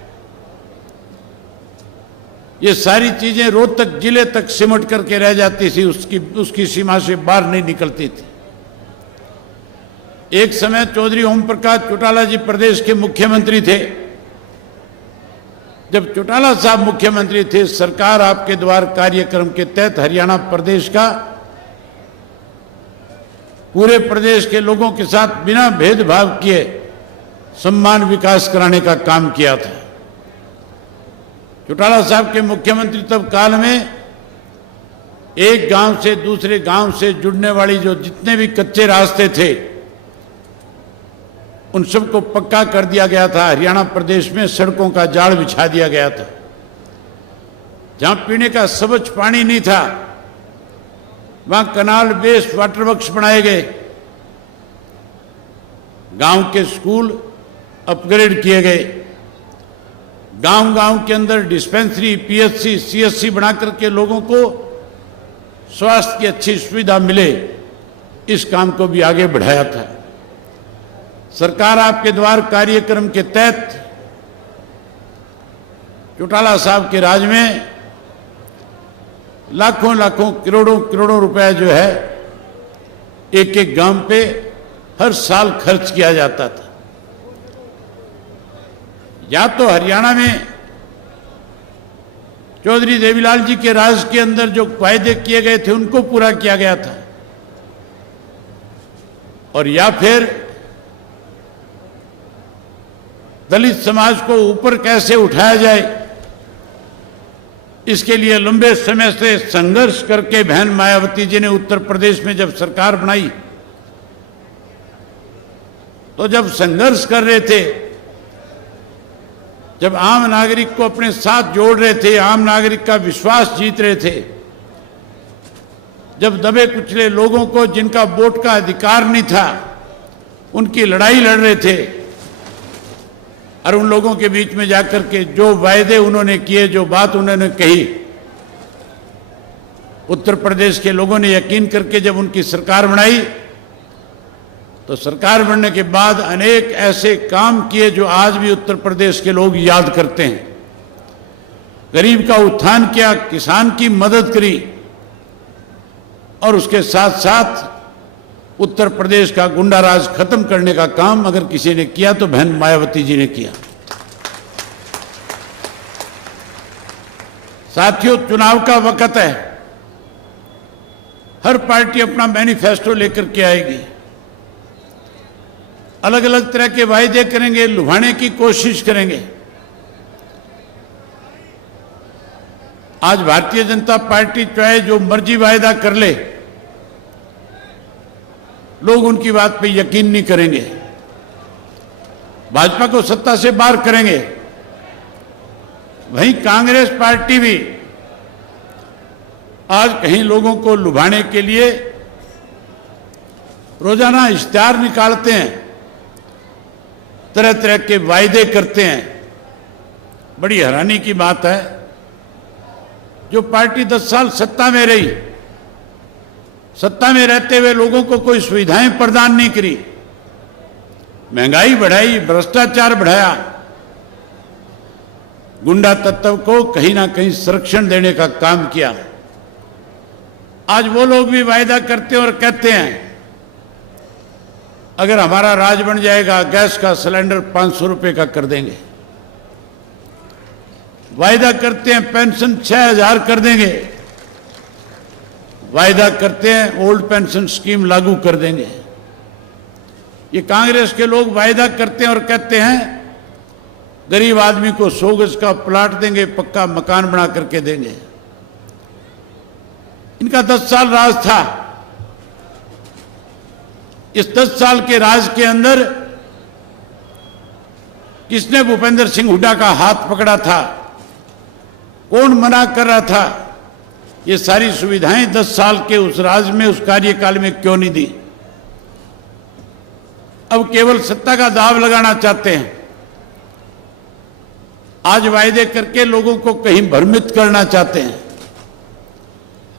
ये सारी चीजें रोहतक जिले तक सिमट करके रह जाती थी, उसकी सीमा से बाहर नहीं निकलती थी। एक समय चौधरी ओम प्रकाश चौटाला जी प्रदेश के मुख्यमंत्री थे। जब चौटाला साहब मुख्यमंत्री थे, सरकार आपके द्वार कार्यक्रम के तहत हरियाणा प्रदेश का पूरे प्रदेश के लोगों के साथ बिना भेदभाव किए सम्मान विकास कराने का काम किया था। चौटाला साहब के मुख्यमंत्री तब काल में एक गांव से दूसरे गांव से जुड़ने वाली जो जितने भी कच्चे रास्ते थे उन सबको पक्का कर दिया गया था। हरियाणा प्रदेश में सड़कों का जाल बिछा दिया गया था। जहां पीने का स्वच्छ पानी नहीं था वहां कनाल बेस्ड वाटर वर्क्स बनाए गए। गांव के स्कूल अपग्रेड किए गए। गांव-गांव के अंदर डिस्पेंसरी, पीएचसी, सीएचसी बना करके लोगों को स्वास्थ्य की अच्छी सुविधा मिले, इस काम को भी आगे बढ़ाया था। सरकार आपके द्वार कार्यक्रम के तहत चौटाला साहब के राज में लाखों लाखों करोड़ों रुपए जो है एक एक गांव पे हर साल खर्च किया जाता था। या तो हरियाणा में चौधरी देवीलाल जी के राज के अंदर जो वायदे किए गए थे उनको पूरा किया गया था, और या फिर दलित समाज को ऊपर कैसे उठाया जाए, इसके लिए लंबे समय से संघर्ष करके बहन मायावती जी ने उत्तर प्रदेश में जब सरकार बनाई तो जब संघर्ष कर रहे थे, जब आम नागरिक को अपने साथ जोड़ रहे थे, आम नागरिक का विश्वास जीत रहे थे, जब दबे कुचले लोगों को जिनका वोट का अधिकार नहीं था उनकी लड़ाई लड़ रहे थे, और उन लोगों के बीच में जाकर के जो वायदे उन्होंने किए, जो बात उन्होंने कही, उत्तर प्रदेश के लोगों ने यकीन करके जब उनकी सरकार बनाई तो सरकार बनने के बाद अनेक ऐसे काम किए जो आज भी उत्तर प्रदेश के लोग याद करते हैं। गरीब का उत्थान किया, किसान की मदद करी, और उसके साथ साथ उत्तर प्रदेश का गुंडा राज खत्म करने का काम अगर किसी ने किया तो बहन मायावती जी ने किया। साथियों, चुनाव का वक्त है। हर पार्टी अपना मैनिफेस्टो लेकर के आएगी, अलग अलग तरह के वायदे करेंगे, लुभाने की कोशिश करेंगे। आज भारतीय जनता पार्टी चाहे जो मर्जी वायदा कर ले, लोग उनकी बात पे यकीन नहीं करेंगे, भाजपा को सत्ता से बाहर करेंगे। वहीं कांग्रेस पार्टी भी आज कहीं लोगों को लुभाने के लिए रोजाना इश्तिहार निकालते हैं, तरह तरह के वायदे करते हैं। बड़ी हैरानी की बात है, जो पार्टी 10 साल सत्ता में रही, सत्ता में रहते हुए लोगों को कोई सुविधाएं प्रदान नहीं करी, महंगाई बढ़ाई, भ्रष्टाचार बढ़ाया, गुंडा तत्व को कहीं ना कहीं संरक्षण देने का काम किया। आज वो लोग भी वायदा करते और कहते हैं अगर हमारा राज बन जाएगा गैस का सिलेंडर 500 रुपए का कर देंगे। वायदा करते हैं पेंशन 6000 कर देंगे। वायदा करते हैं ओल्ड पेंशन स्कीम लागू कर देंगे। ये कांग्रेस के लोग वायदा करते हैं और कहते हैं गरीब आदमी को 100 गज का प्लाट देंगे, पक्का मकान बना करके देंगे। इनका 10 साल राज था। इस 10 साल के राज के अंदर किसने भूपेंद्र सिंह हुड्डा का हाथ पकड़ा था? कौन मना कर रहा था? ये सारी सुविधाएं 10 साल के उस राज में, उस कार्यकाल में क्यों नहीं दी? अब केवल सत्ता का दाव लगाना चाहते हैं। आज वायदे करके लोगों को कहीं भ्रमित करना चाहते हैं।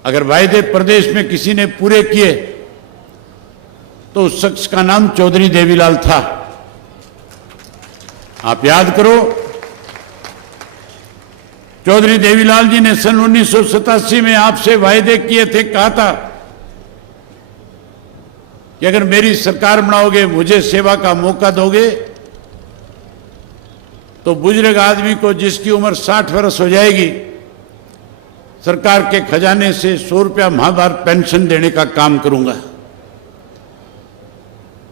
अगर वायदे प्रदेश में किसी ने पूरे किए तो उस शख्स का नाम चौधरी देवीलाल था। आप याद करो, चौधरी देवीलाल जी ने सन 1987 में आपसे वायदे किए थे, कहा था कि अगर मेरी सरकार बनाओगे, मुझे सेवा का मौका दोगे, तो बुजुर्ग आदमी को जिसकी उम्र 60 वर्ष हो जाएगी, सरकार के खजाने से 100 रुपया माहवार पेंशन देने का काम करूंगा।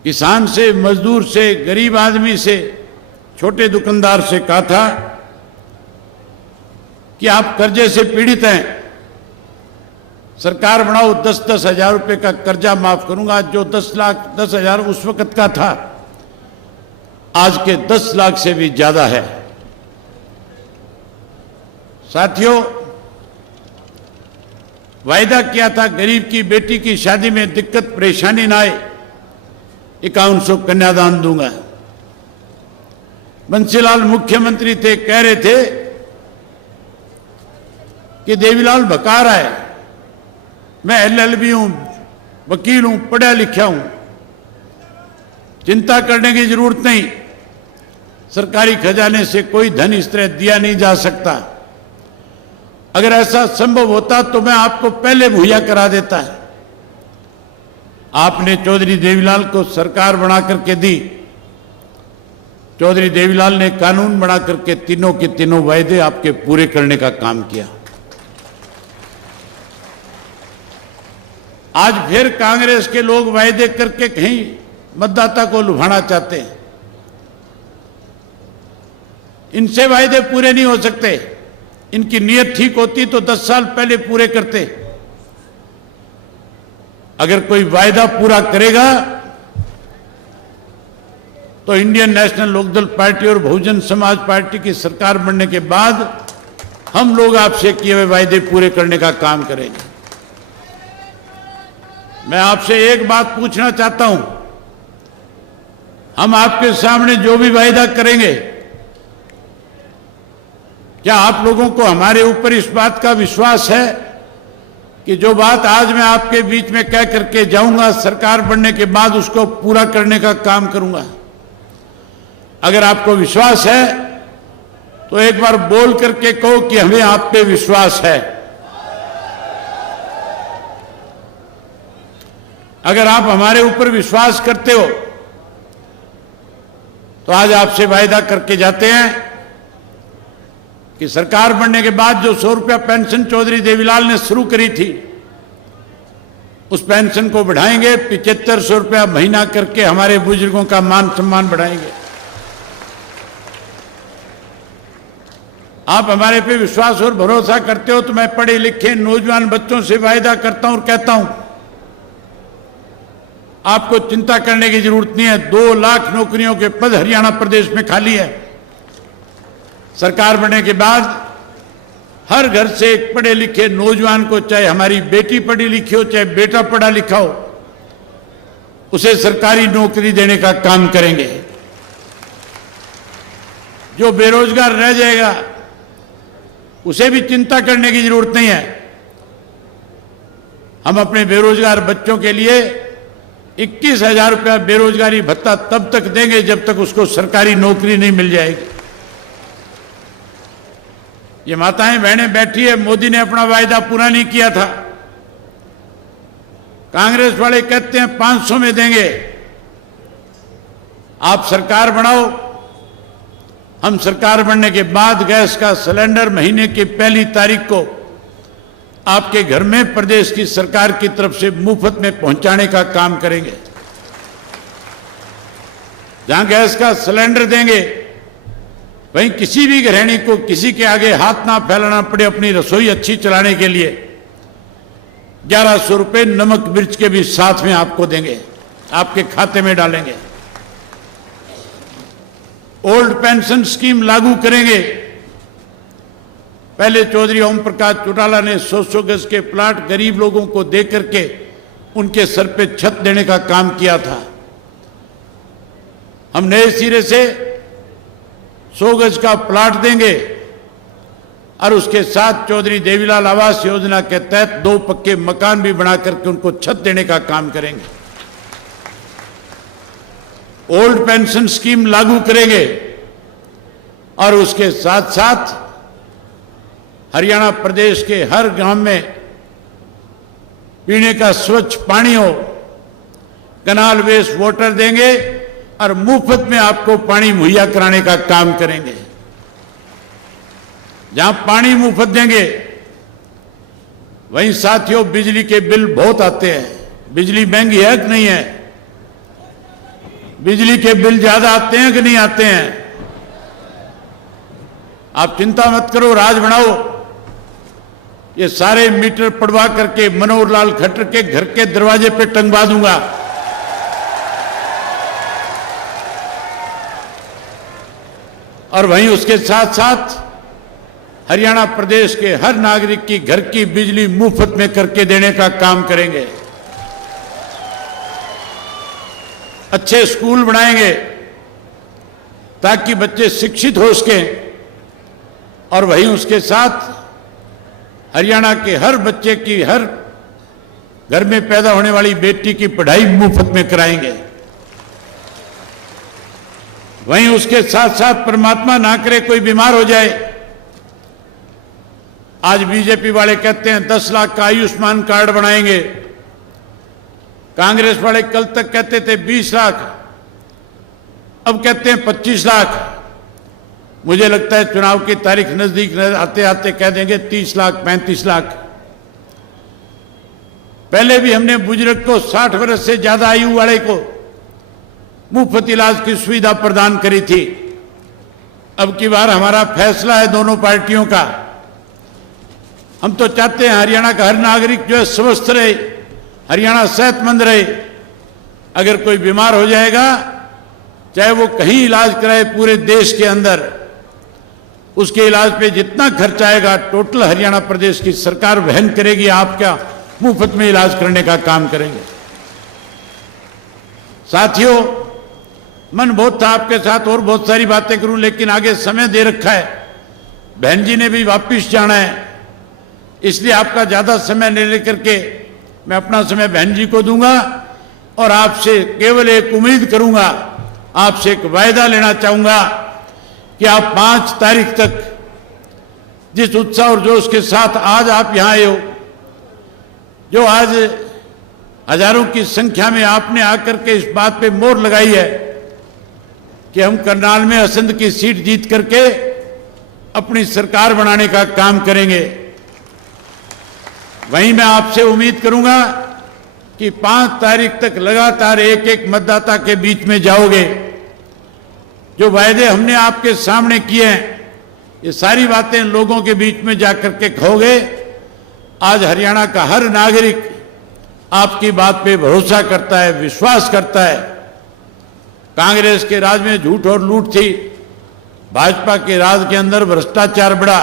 किसान से, मजदूर से, गरीब आदमी से, छोटे दुकानदार से कहा था कि आप कर्जे से पीड़ित हैं, सरकार बनाओ, 10-10 हजार रुपए का कर्जा माफ करूंगा। जो 10,10,000 उस वक्त का था, आज के 10 लाख से भी ज्यादा है। साथियों, वायदा किया था गरीब की बेटी की शादी में दिक्कत परेशानी ना आए, 5100 कन्यादान दूंगा। बंसीलाल मुख्यमंत्री थे, कह रहे थे कि देवीलाल भका रहा है, मैं LLB हूं, वकील हूं, पढ़ा लिखा हूं, चिंता करने की जरूरत नहीं, सरकारी खजाने से कोई धन इस तरह दिया नहीं जा सकता। अगर ऐसा संभव होता तो मैं आपको पहले मुहैया करा देता। आपने चौधरी देवीलाल को सरकार बना करके दी। चौधरी देवीलाल ने कानून बना करके तीनों के तीनों वायदे आपके पूरे करने का काम किया। आज फिर कांग्रेस के लोग वायदे करके कहीं मतदाता को लुभाना चाहते हैं। इनसे वायदे पूरे नहीं हो सकते। इनकी नीयत ठीक होती तो 10 साल पहले पूरे करते। अगर कोई वायदा पूरा करेगा तो इंडियन नेशनल लोकदल पार्टी और बहुजन समाज पार्टी की सरकार बनने के बाद हम लोग आपसे किए हुए वायदे पूरे करने का काम करेंगे। मैं आपसे एक बात पूछना चाहता हूं, हम आपके सामने जो भी वायदा करेंगे, क्या आप लोगों को हमारे ऊपर इस बात का विश्वास है कि जो बात आज मैं आपके बीच में कह करके जाऊंगा, सरकार बनने के बाद उसको पूरा करने का काम करूंगा? अगर आपको विश्वास है तो एक बार बोल करके कहो कि हमें आप पे विश्वास है। अगर आप हमारे ऊपर विश्वास करते हो तो आज आपसे वायदा करके जाते हैं कि सरकार बनने के बाद जो 100 रुपया पेंशन चौधरी देवीलाल ने शुरू करी थी, उस पेंशन को बढ़ाएंगे, 7500 रुपया महीना करके हमारे बुजुर्गों का मान सम्मान बढ़ाएंगे। आप हमारे पे विश्वास और भरोसा करते हो तो मैं पढ़े लिखे नौजवान बच्चों से वायदा करता हूं और कहता हूं, आपको चिंता करने की जरूरत नहीं है। 2 लाख नौकरियों के पद हरियाणा प्रदेश में खाली है। सरकार बनने के बाद हर घर से एक पढ़े लिखे नौजवान को, चाहे हमारी बेटी पढ़ी लिखी हो, चाहे बेटा पढ़ा लिखा हो, उसे सरकारी नौकरी देने का काम करेंगे। जो बेरोजगार रह जाएगा उसे भी चिंता करने की जरूरत नहीं है। हम अपने बेरोजगार बच्चों के लिए 21,000 रुपया बेरोजगारी भत्ता तब तक देंगे जब तक उसको सरकारी नौकरी नहीं मिल जाएगी। ये माताएं बहनें बैठी है, मोदी ने अपना वायदा पूरा नहीं किया था। कांग्रेस वाले कहते हैं 500 में देंगे। आप सरकार बनाओ, हम सरकार बनने के बाद गैस का सिलेंडर महीने की पहली तारीख को आपके घर में प्रदेश की सरकार की तरफ से मुफ्त में पहुंचाने का काम करेंगे। जहां गैस का सिलेंडर देंगे वहीं किसी भी गृहिणी को किसी के आगे हाथ ना फैलाना पड़े अपनी रसोई अच्छी चलाने के लिए 1100 रुपये नमक मिर्च के भी साथ में आपको देंगे, आपके खाते में डालेंगे। ओल्ड पेंशन स्कीम लागू करेंगे। पहले चौधरी ओम प्रकाश चौटाला ने 100 गज के प्लाट गरीब लोगों को दे करके उनके सर पे छत देने का काम किया था। हम नए सिरे से 100 गज का प्लाट देंगे और उसके साथ चौधरी देवीलाल आवास योजना के तहत 2 पक्के मकान भी बना करके उनको छत देने का काम करेंगे। ओल्ड पेंशन स्कीम लागू करेंगे और उसके साथ साथ हरियाणा प्रदेश के हर गांव में पीने का स्वच्छ पानी हो, कनाल वेस्ट वाटर देंगे और मुफ्त में आपको पानी मुहैया कराने का काम करेंगे। जहां पानी मुफ्त देंगे वहीं साथियों बिजली के बिल बहुत आते हैं। बिजली महंगी है कि नहीं है? बिजली के बिल ज्यादा आते हैं कि नहीं आते हैं? आप चिंता मत करो, राज बनाओ। ये सारे मीटर पड़वा करके मनोहर लाल खट्टर के घर के दरवाजे पे टंगवा दूंगा। और वहीं उसके साथ साथ हरियाणा प्रदेश के हर नागरिक की घर की बिजली मुफ्त में करके देने का काम करेंगे। अच्छे स्कूल बनाएंगे ताकि बच्चे शिक्षित हो सकें और वहीं उसके साथ हरियाणा के हर बच्चे की, हर घर में पैदा होने वाली बेटी की पढ़ाई मुफ्त में कराएंगे। वहीं उसके साथ साथ परमात्मा ना करे कोई बीमार हो जाए। आज बीजेपी वाले कहते हैं 10 लाख का आयुष्मान कार्ड बनाएंगे, कांग्रेस वाले कल तक कहते थे 20 लाख, अब कहते हैं 25 लाख। मुझे लगता है चुनाव की तारीख नजदीक आते आते कह देंगे 30 लाख 35 लाख। पहले भी हमने बुजुर्ग को 60 वर्ष से ज्यादा आयु वाले को मुफ्त इलाज की सुविधा प्रदान करी थी। अब की बार हमारा फैसला है दोनों पार्टियों का। हम तो चाहते हैं हरियाणा का हर नागरिक जो है स्वस्थ रहे, हरियाणा सेहतमंद रहे। अगर कोई बीमार हो जाएगा, चाहे वो कहीं इलाज कराए पूरे देश के अंदर, उसके इलाज पे जितना खर्च आएगा टोटल हरियाणा प्रदेश की सरकार वहन करेगी। आप क्या मुफ्त में इलाज करने का काम करेंगे। साथियों, मन बहुत था आपके साथ और बहुत सारी बातें करूं, लेकिन आगे समय दे रखा है। बहन जी ने भी वापिस जाना है, इसलिए आपका ज्यादा समय ले लेकर के मैं अपना समय बहन जी को दूंगा और आपसे केवल एक उम्मीद करूंगा, आपसे एक वायदा लेना चाहूंगा कि आप 5 तारीख तक जिस उत्साह और जोश के साथ आज आप यहां आए हो, जो आज हजारों की संख्या में आपने आकर के इस बात पे मोहर लगाई है कि हम करनाल में असंध की सीट जीत करके अपनी सरकार बनाने का काम करेंगे, वहीं मैं आपसे उम्मीद करूंगा कि 5 तारीख तक लगातार एक एक मतदाता के बीच में जाओगे। जो वायदे हमने आपके सामने किए हैं, ये सारी बातें लोगों के बीच में जाकर के कहोगे। आज हरियाणा का हर नागरिक आपकी बात पे भरोसा करता है, विश्वास करता है। कांग्रेस के राज में झूठ और लूट थी, भाजपा के राज के अंदर भ्रष्टाचार बढ़ा।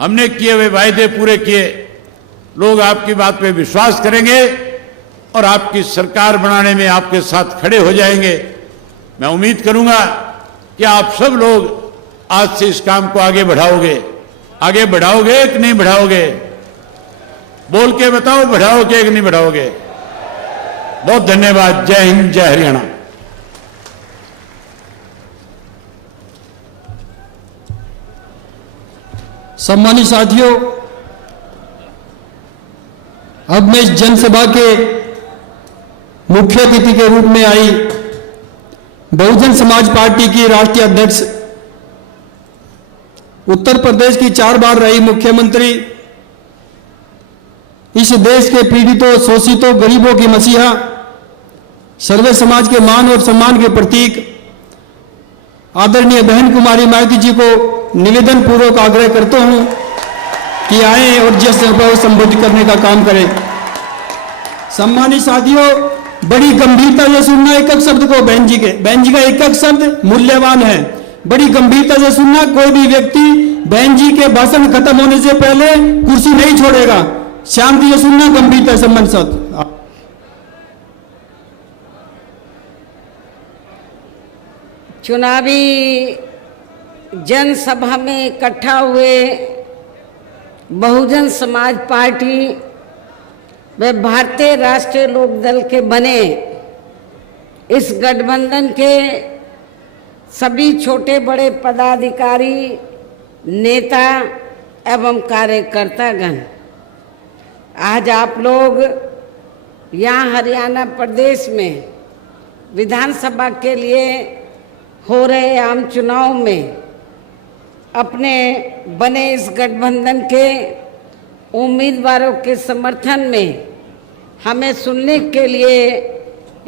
हमने किए हुए वायदे पूरे किए, लोग आपकी बात पे विश्वास करेंगे और आपकी सरकार बनाने में आपके साथ खड़े हो जाएंगे। मैं उम्मीद करूंगा कि आप सब लोग आज से इस काम को आगे बढ़ाओगे। आगे बढ़ाओगे कि नहीं बढ़ाओगे? बोल के बताओ, बढ़ाओगे कि नहीं बढ़ाओगे? बहुत धन्यवाद। जय हिंद, जय हरियाणा। सम्मानित साथियों, अब मैं इस जनसभा के मुख्य अतिथि के रूप में आई बहुजन समाज पार्टी की राष्ट्रीय अध्यक्ष, उत्तर प्रदेश की 4 बार रही मुख्यमंत्री, इस देश के पीड़ितों, शोषितों, गरीबों की मसीहा, सर्वे समाज के मान और सम्मान के प्रतीक आदरणीय बहन कुमारी माइती जी को निवेदन पूर्वक आग्रह करता हूं कि आए और जश्न को संबोधित करने का काम करें। सम्मानित साथियों, बड़ी गंभीरता से सुनना एक एक शब्द को। बहन जी का एक एक शब्द मूल्यवान है। बड़ी गंभीरता से सुनना। कोई भी व्यक्ति बहन जी के भाषण खत्म होने से पहले कुर्सी नहीं छोड़ेगा। शांति से सुनना, गंभीरता से सम्मान साथ। चुनावी जनसभा में इकट्ठा हुए बहुजन समाज पार्टी व भारतीय राष्ट्रीय लोकदल के बने इस गठबंधन के सभी छोटे बड़े पदाधिकारी, नेता एवं कार्यकर्तागण, आज आप लोग यहाँ हरियाणा प्रदेश में विधानसभा के लिए हो रहे आम चुनाव में अपने बने इस गठबंधन के उम्मीदवारों के समर्थन में हमें सुनने के लिए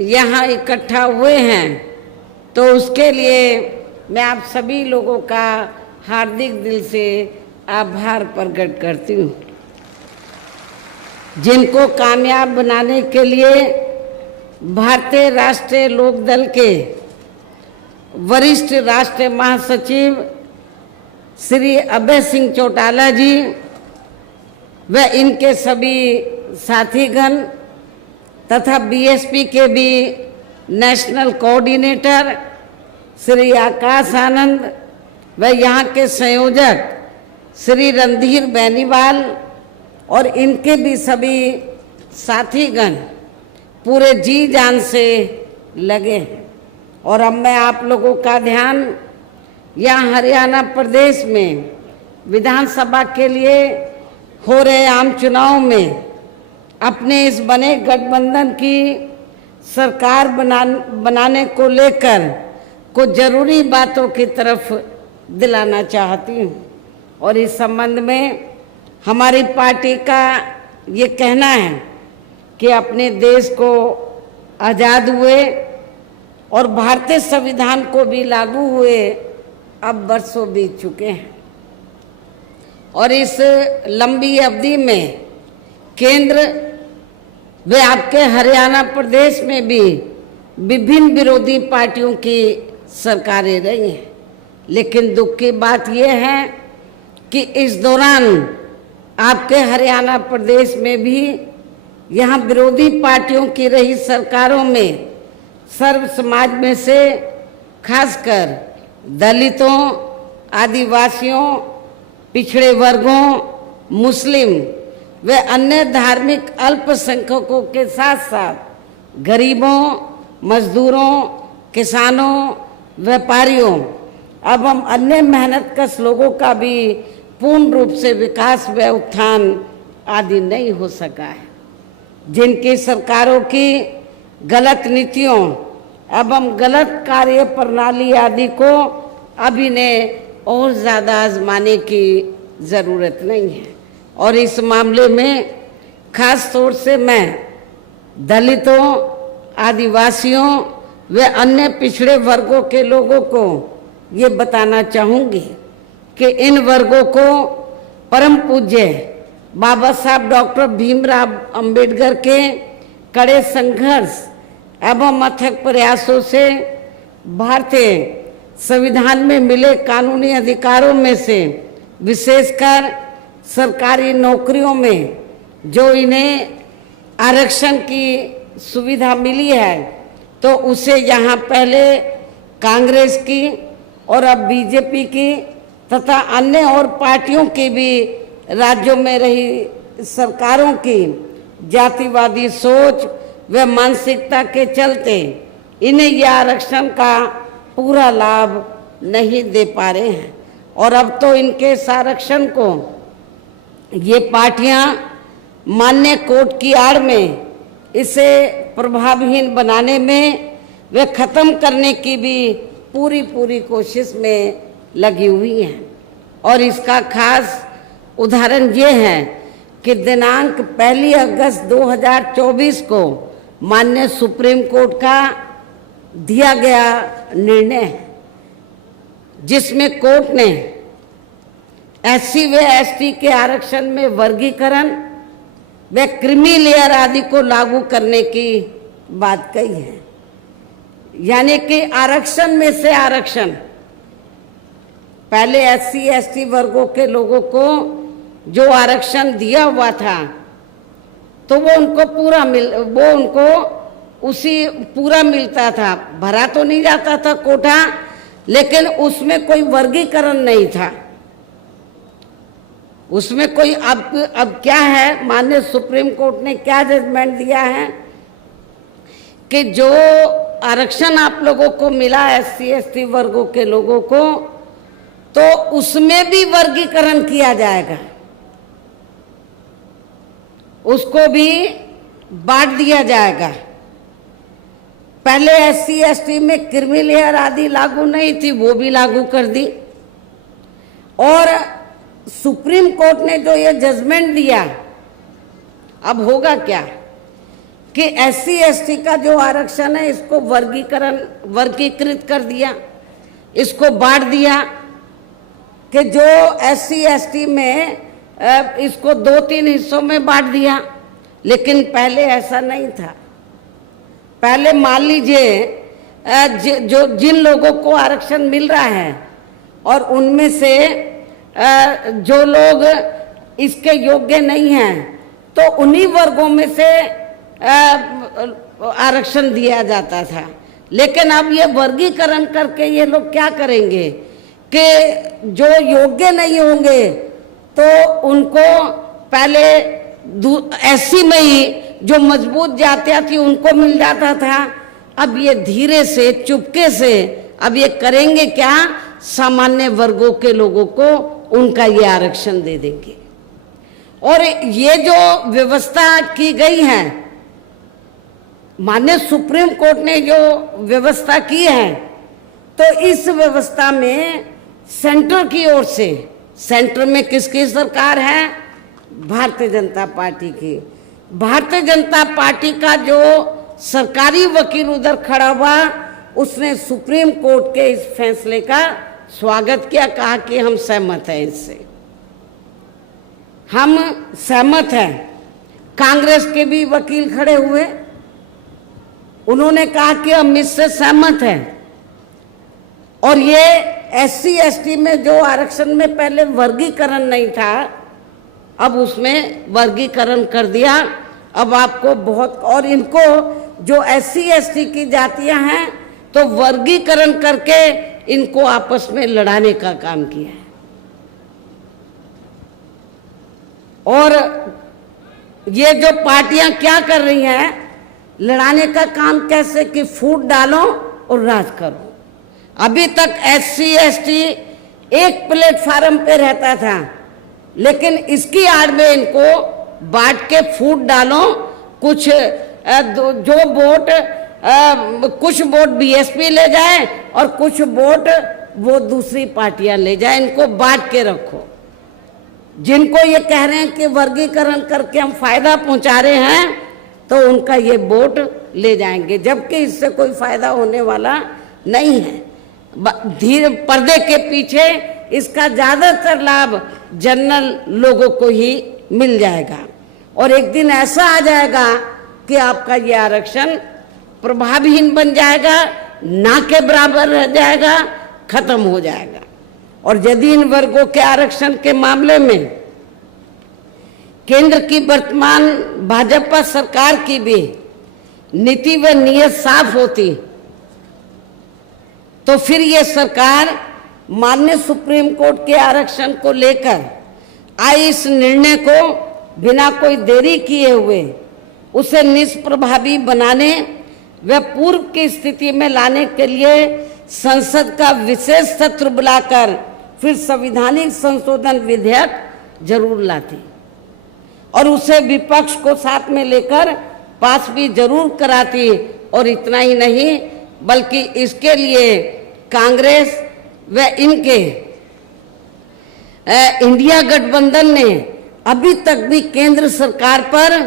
यहाँ इकट्ठा हुए हैं, तो उसके लिए मैं आप सभी लोगों का हार्दिक दिल से आभार प्रकट करती हूँ, जिनको कामयाब बनाने के लिए भारतीय राष्ट्रीय लोकदल के वरिष्ठ राष्ट्रीय महासचिव श्री अभय सिंह चौटाला जी व इनके सभी साथीगण तथा बीएसपी के भी नेशनल कोऑर्डिनेटर श्री आकाश आनंद व यहाँ के संयोजक श्री रणधीर बेनीवाल और इनके भी सभी साथीगण पूरे जी जान से लगे हैं। और अब मैं आप लोगों का ध्यान यहाँ हरियाणा प्रदेश में विधानसभा के लिए हो रहे आम चुनाव में अपने इस बने गठबंधन की सरकार बनाने को लेकर कुछ जरूरी बातों की तरफ दिलाना चाहती हूँ। और इस संबंध में हमारी पार्टी का ये कहना है कि अपने देश को आज़ाद हुए और भारतीय संविधान को भी लागू हुए अब वर्षों बीत चुके हैं, और इस लंबी अवधि में केंद्र व आपके हरियाणा प्रदेश में भी विभिन्न विरोधी पार्टियों की सरकारें रही हैं। लेकिन दुख की बात यह है कि इस दौरान आपके हरियाणा प्रदेश में भी यहाँ विरोधी पार्टियों की रही सरकारों में सर्व समाज में से खासकर दलितों, आदिवासियों, पिछड़े वर्गों, मुस्लिम व अन्य धार्मिक अल्पसंख्यकों के साथ साथ गरीबों, मजदूरों, किसानों, व्यापारियों एवं अन्य मेहनतकश लोगों का भी पूर्ण रूप से विकास व उत्थान आदि नहीं हो सका है। जिनकी सरकारों की गलत नीतियों एवं गलत कार्य प्रणाली आदि को अभी ने और ज़्यादा आजमाने की ज़रूरत नहीं है। और इस मामले में खास तौर से मैं दलितों, आदिवासियों व अन्य पिछड़े वर्गों के लोगों को ये बताना चाहूँगी कि इन वर्गों को परम पूज्य बाबा साहब डॉक्टर भीमराव अंबेडकर के कड़े संघर्ष एवं अथक प्रयासों से भारतीय संविधान में मिले कानूनी अधिकारों में से विशेषकर सरकारी नौकरियों में जो इन्हें आरक्षण की सुविधा मिली है, तो उसे यहाँ पहले कांग्रेस की और अब बीजेपी की तथा अन्य और पार्टियों की भी राज्यों में रही सरकारों की जातिवादी सोच व मानसिकता के चलते इन्हें यह आरक्षण का पूरा लाभ नहीं दे पा रहे हैं। और अब तो इनके इस आरक्षण को ये पार्टियां मान्य कोर्ट की आड़ में इसे प्रभावहीन बनाने में वे खत्म करने की भी पूरी कोशिश में लगी हुई हैं। और इसका खास उदाहरण ये है कि दिनांक 1 अगस्त 2024 को माननीय सुप्रीम कोर्ट का दिया गया निर्णय है, जिसमें कोर्ट ने एससी व एसटी के आरक्षण में वर्गीकरण व क्रीमी लेयर आदि को लागू करने की बात कही है। यानी कि आरक्षण में से आरक्षण, पहले एससी एसटी वर्गों के लोगों को जो आरक्षण दिया हुआ था तो वो उनको पूरा मिलता था, भरा तो नहीं जाता था कोटा, लेकिन उसमें कोई वर्गीकरण नहीं था। उसमें कोई अब क्या है, माननीय सुप्रीम कोर्ट ने क्या जजमेंट दिया है कि जो आरक्षण आप लोगों को मिला SC ST वर्गों के लोगों को, तो उसमें भी वर्गीकरण किया जाएगा, उसको भी बांट दिया जाएगा। पहले SC ST में क्रीमी लेयर आदि लागू नहीं थी, वो भी लागू कर दी। और सुप्रीम कोर्ट ने जो ये जजमेंट दिया, अब होगा क्या कि SC ST का जो आरक्षण है इसको वर्गीकृत कर दिया, इसको बांट दिया कि जो SC ST में इसको 2-3 हिस्सों में बांट दिया। लेकिन पहले ऐसा नहीं था। पहले मान लीजिए जो जिन लोगों को आरक्षण मिल रहा है और उनमें से जो लोग इसके योग्य नहीं हैं, तो उन्हीं वर्गों में से आरक्षण दिया जाता था। लेकिन अब ये वर्गीकरण करके ये लोग क्या करेंगे कि जो योग्य नहीं होंगे तो उनको पहले SC में ही जो मजबूत जातियां थी उनको मिल जाता था। अब ये धीरे से चुपके से अब ये करेंगे क्या, सामान्य वर्गों के लोगों को उनका ये आरक्षण दे देंगे। और ये जो व्यवस्था की गई है, माननीय सुप्रीम कोर्ट ने जो व्यवस्था की है, तो इस व्यवस्था में सेंटर की ओर से, सेंटर में किसकी सरकार है, भारतीय जनता पार्टी की। भारतीय जनता पार्टी का जो सरकारी वकील उधर खड़ा हुआ, उसने सुप्रीम कोर्ट के इस फैसले का स्वागत किया, कहा कि हम सहमत हैं, इससे हम सहमत हैं। कांग्रेस के भी वकील खड़े हुए, उन्होंने कहा कि हम इससे सहमत हैं। और ये SC ST में जो आरक्षण में पहले वर्गीकरण नहीं था, अब उसमें वर्गीकरण कर दिया। अब आपको बहुत, और इनको जो SC ST की जातियां हैं, तो वर्गीकरण करके इनको आपस में लड़ाने का काम किया है। और ये जो पार्टियां क्या कर रही हैं, लड़ाने का काम कैसे कि फूट डालो और राज करो। अभी तक SC ST एक प्लेटफार्म पे रहता था, लेकिन इसकी आड़ में इनको बांट के फूट डालो। कुछ जो वोट कुछ वोट BSP ले जाए और कुछ वोट वो दूसरी पार्टियां ले जाए, इनको बांट के रखो। जिनको ये कह रहे हैं कि वर्गीकरण करके हम फायदा पहुंचा रहे हैं, तो उनका ये वोट ले जाएंगे, जबकि इससे कोई फायदा होने वाला नहीं है। धीरे पर्दे के पीछे इसका ज्यादातर लाभ जनरल लोगों को ही मिल जाएगा। और एक दिन ऐसा आ जाएगा कि आपका ये आरक्षण प्रभावहीन बन जाएगा, ना के बराबर रह जाएगा, खत्म हो जाएगा। और यदि इन वर्गों के आरक्षण के मामले में केंद्र की वर्तमान भाजपा सरकार की भी नीति व नीयत साफ होती, तो फिर ये सरकार माननीय सुप्रीम कोर्ट के आरक्षण को लेकर आए इस निर्णय को बिना कोई देरी किए हुए उसे निष्प्रभावी बनाने व पूर्व की स्थिति में लाने के लिए संसद का विशेष सत्र बुलाकर फिर संवैधानिक संशोधन विधेयक जरूर लाती और उसे विपक्ष को साथ में लेकर पास भी जरूर कराती। और इतना ही नहीं, बल्कि इसके लिए कांग्रेस व इनके इंडिया गठबंधन ने अभी तक भी केंद्र सरकार पर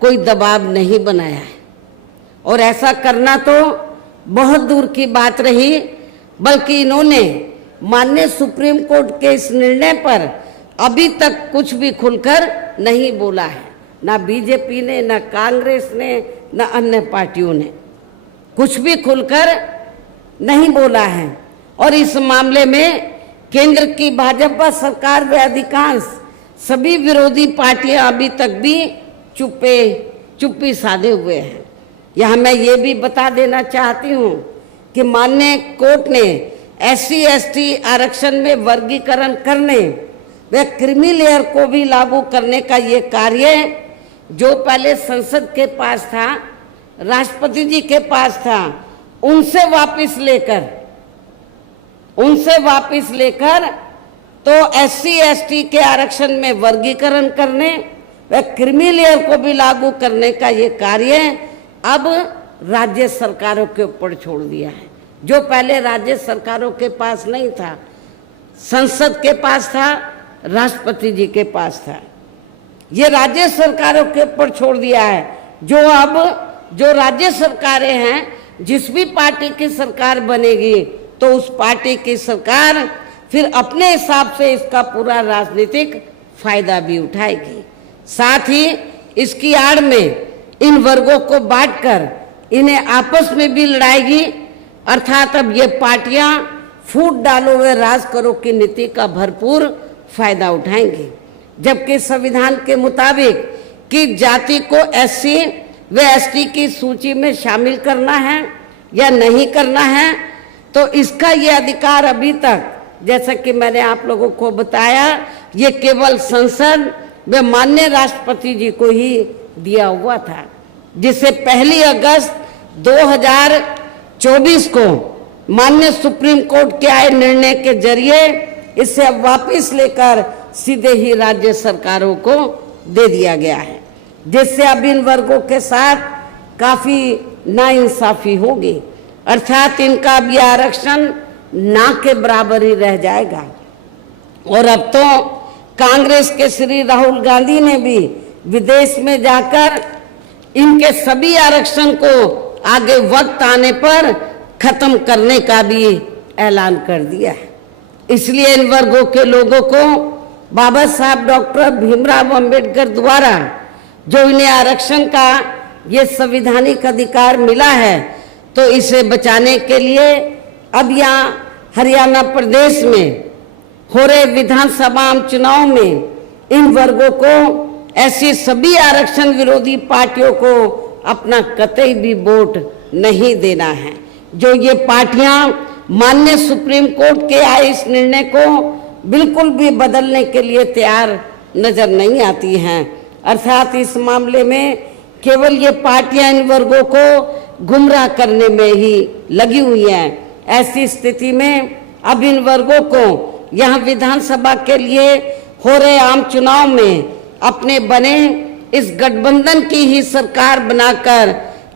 कोई दबाव नहीं बनाया है। और ऐसा करना तो बहुत दूर की बात रही, बल्कि इन्होंने माननीय सुप्रीम कोर्ट के इस निर्णय पर अभी तक कुछ भी खुलकर नहीं बोला है। ना बीजेपी ने, ना कांग्रेस ने, ना अन्य पार्टियों ने कुछ भी खुलकर नहीं बोला है। और इस मामले में केंद्र की भाजपा सरकार व अधिकांश सभी विरोधी पार्टियां अभी तक भी चुप्पी साधे हुए हैं। यहाँ मैं ये भी बता देना चाहती हूँ कि माननीय कोर्ट ने SC ST आरक्षण में वर्गीकरण करने व क्रीमी लेयर को भी लागू करने का ये कार्य जो पहले संसद के पास था, राष्ट्रपति जी के पास था, उनसे वापस लेकर तो एससी एसटी के आरक्षण में वर्गीकरण करने व क्रीमी लेयर को भी लागू करने का ये कार्य अब राज्य सरकारों के ऊपर छोड़ दिया है। जो पहले राज्य सरकारों के पास नहीं था, संसद के पास था, राष्ट्रपति जी के पास था, ये राज्य सरकारों के ऊपर छोड़ दिया है। जो राज्य सरकारें हैं, जिस भी पार्टी की सरकार बनेगी तो उस पार्टी की सरकार फिर अपने हिसाब से इसका पूरा राजनीतिक फायदा भी उठाएगी। साथ ही इसकी आड़ में इन वर्गों को बांटकर इन्हें आपस में भी लड़ाएगी। अर्थात अब ये पार्टियां फूट डालो व राज करो की नीति का भरपूर फायदा उठाएंगी। जबकि संविधान के मुताबिक कि जाति को एससी व एसटी की सूची में शामिल करना है या नहीं करना है, तो इसका ये अधिकार अभी तक, जैसा कि मैंने आप लोगों को बताया, ये केवल संसद व माननीय राष्ट्रपति जी को ही दिया हुआ था, जिसे 1 अगस्त 2024 को माननीय सुप्रीम कोर्ट के आए निर्णय के जरिए इसे अब वापस लेकर सीधे ही राज्य सरकारों को दे दिया गया है, जिससे अब इन वर्गों के साथ काफी नाइंसाफी होगी। अर्थात इनका अब यह आरक्षण ना के बराबर ही रह जाएगा। और अब तो कांग्रेस के श्री राहुल गांधी ने भी विदेश में जाकर इनके सभी आरक्षण को आगे वक्त आने पर खत्म करने का भी ऐलान कर दिया है। इसलिए इन वर्गों के लोगों को बाबा साहब डॉक्टर भीमराव अंबेडकर द्वारा जो इन्हें आरक्षण का ये संवैधानिक अधिकार मिला है, तो इसे बचाने के लिए अब यहाँ हरियाणा प्रदेश में हो रहे विधानसभा चुनाव में इन वर्गों को, ऐसी सभी आरक्षण विरोधी पार्टियों को अपना कतई भी वोट नहीं देना है। जो ये पार्टियां माननीय सुप्रीम कोर्ट के आए इस निर्णय को बिल्कुल भी बदलने के लिए तैयार नजर नहीं आती हैं। अर्थात इस मामले में केवल ये पार्टियां इन वर्गों को गुमराह करने में ही लगी हुई हैं। ऐसी स्थिति में अब इन वर्गों को यहाँ विधानसभा के लिए हो रहे आम चुनाव में अपने बने इस गठबंधन की ही सरकार बनाकर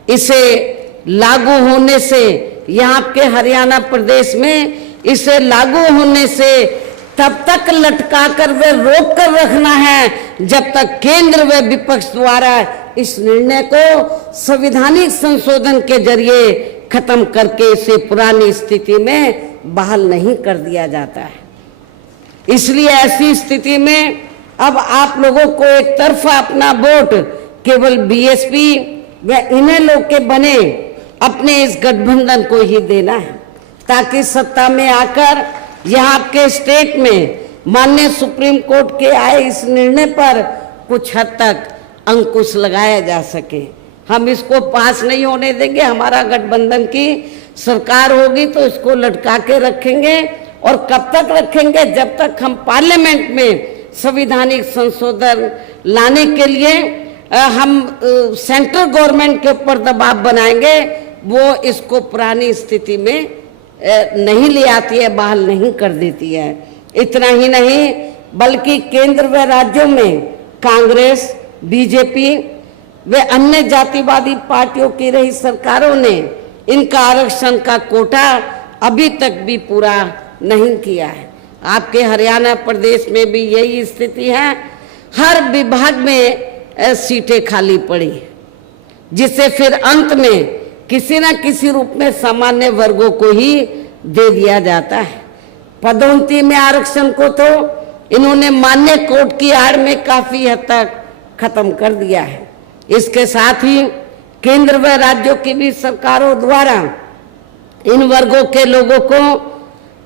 इसे लागू होने से, यहाँ के हरियाणा प्रदेश में इसे लागू होने से तब तक लटका कर वे रोक कर रखना है जब तक केंद्र व विपक्ष द्वारा इस निर्णय को संवैधानिक संशोधन के जरिए खत्म करके इसे पुरानी स्थिति में बहाल नहीं कर दिया जाता है। इसलिए ऐसी स्थिति में अब आप लोगों को एक तरफा अपना वोट केवल बीएसपी व इन्हें लोग के बने अपने इस गठबंधन को ही देना है, ताकि सत्ता में आकर यहाँ के स्टेट में माननीय सुप्रीम कोर्ट के आए इस निर्णय पर कुछ हद तक अंकुश लगाया जा सके। हम इसको पास नहीं होने देंगे। हमारा गठबंधन की सरकार होगी तो इसको लटका के रखेंगे, और कब तक रखेंगे? जब तक हम पार्लियामेंट में संवैधानिक संशोधन लाने के लिए हम सेंट्रल गवर्नमेंट के ऊपर दबाव बनाएंगे, वो इसको पुरानी स्थिति में नहीं ले आती है, बहाल नहीं कर देती है। इतना ही नहीं बल्कि केंद्र व राज्यों में कांग्रेस, बीजेपी व अन्य जातिवादी पार्टियों की रही सरकारों ने इनका आरक्षण का कोटा अभी तक भी पूरा नहीं किया है। आपके हरियाणा प्रदेश में भी यही स्थिति है। हर विभाग में सीटें खाली पड़ी, जिसे फिर अंत में किसी न किसी रूप में सामान्य वर्गों को ही दे दिया जाता है। पदोन्नति में आरक्षण को तो इन्होंने मान्य कोर्ट की आड़ में काफी हद तक खत्म कर दिया है। इसके साथ ही केंद्र व राज्यों की भी सरकारों द्वारा इन वर्गों के लोगों को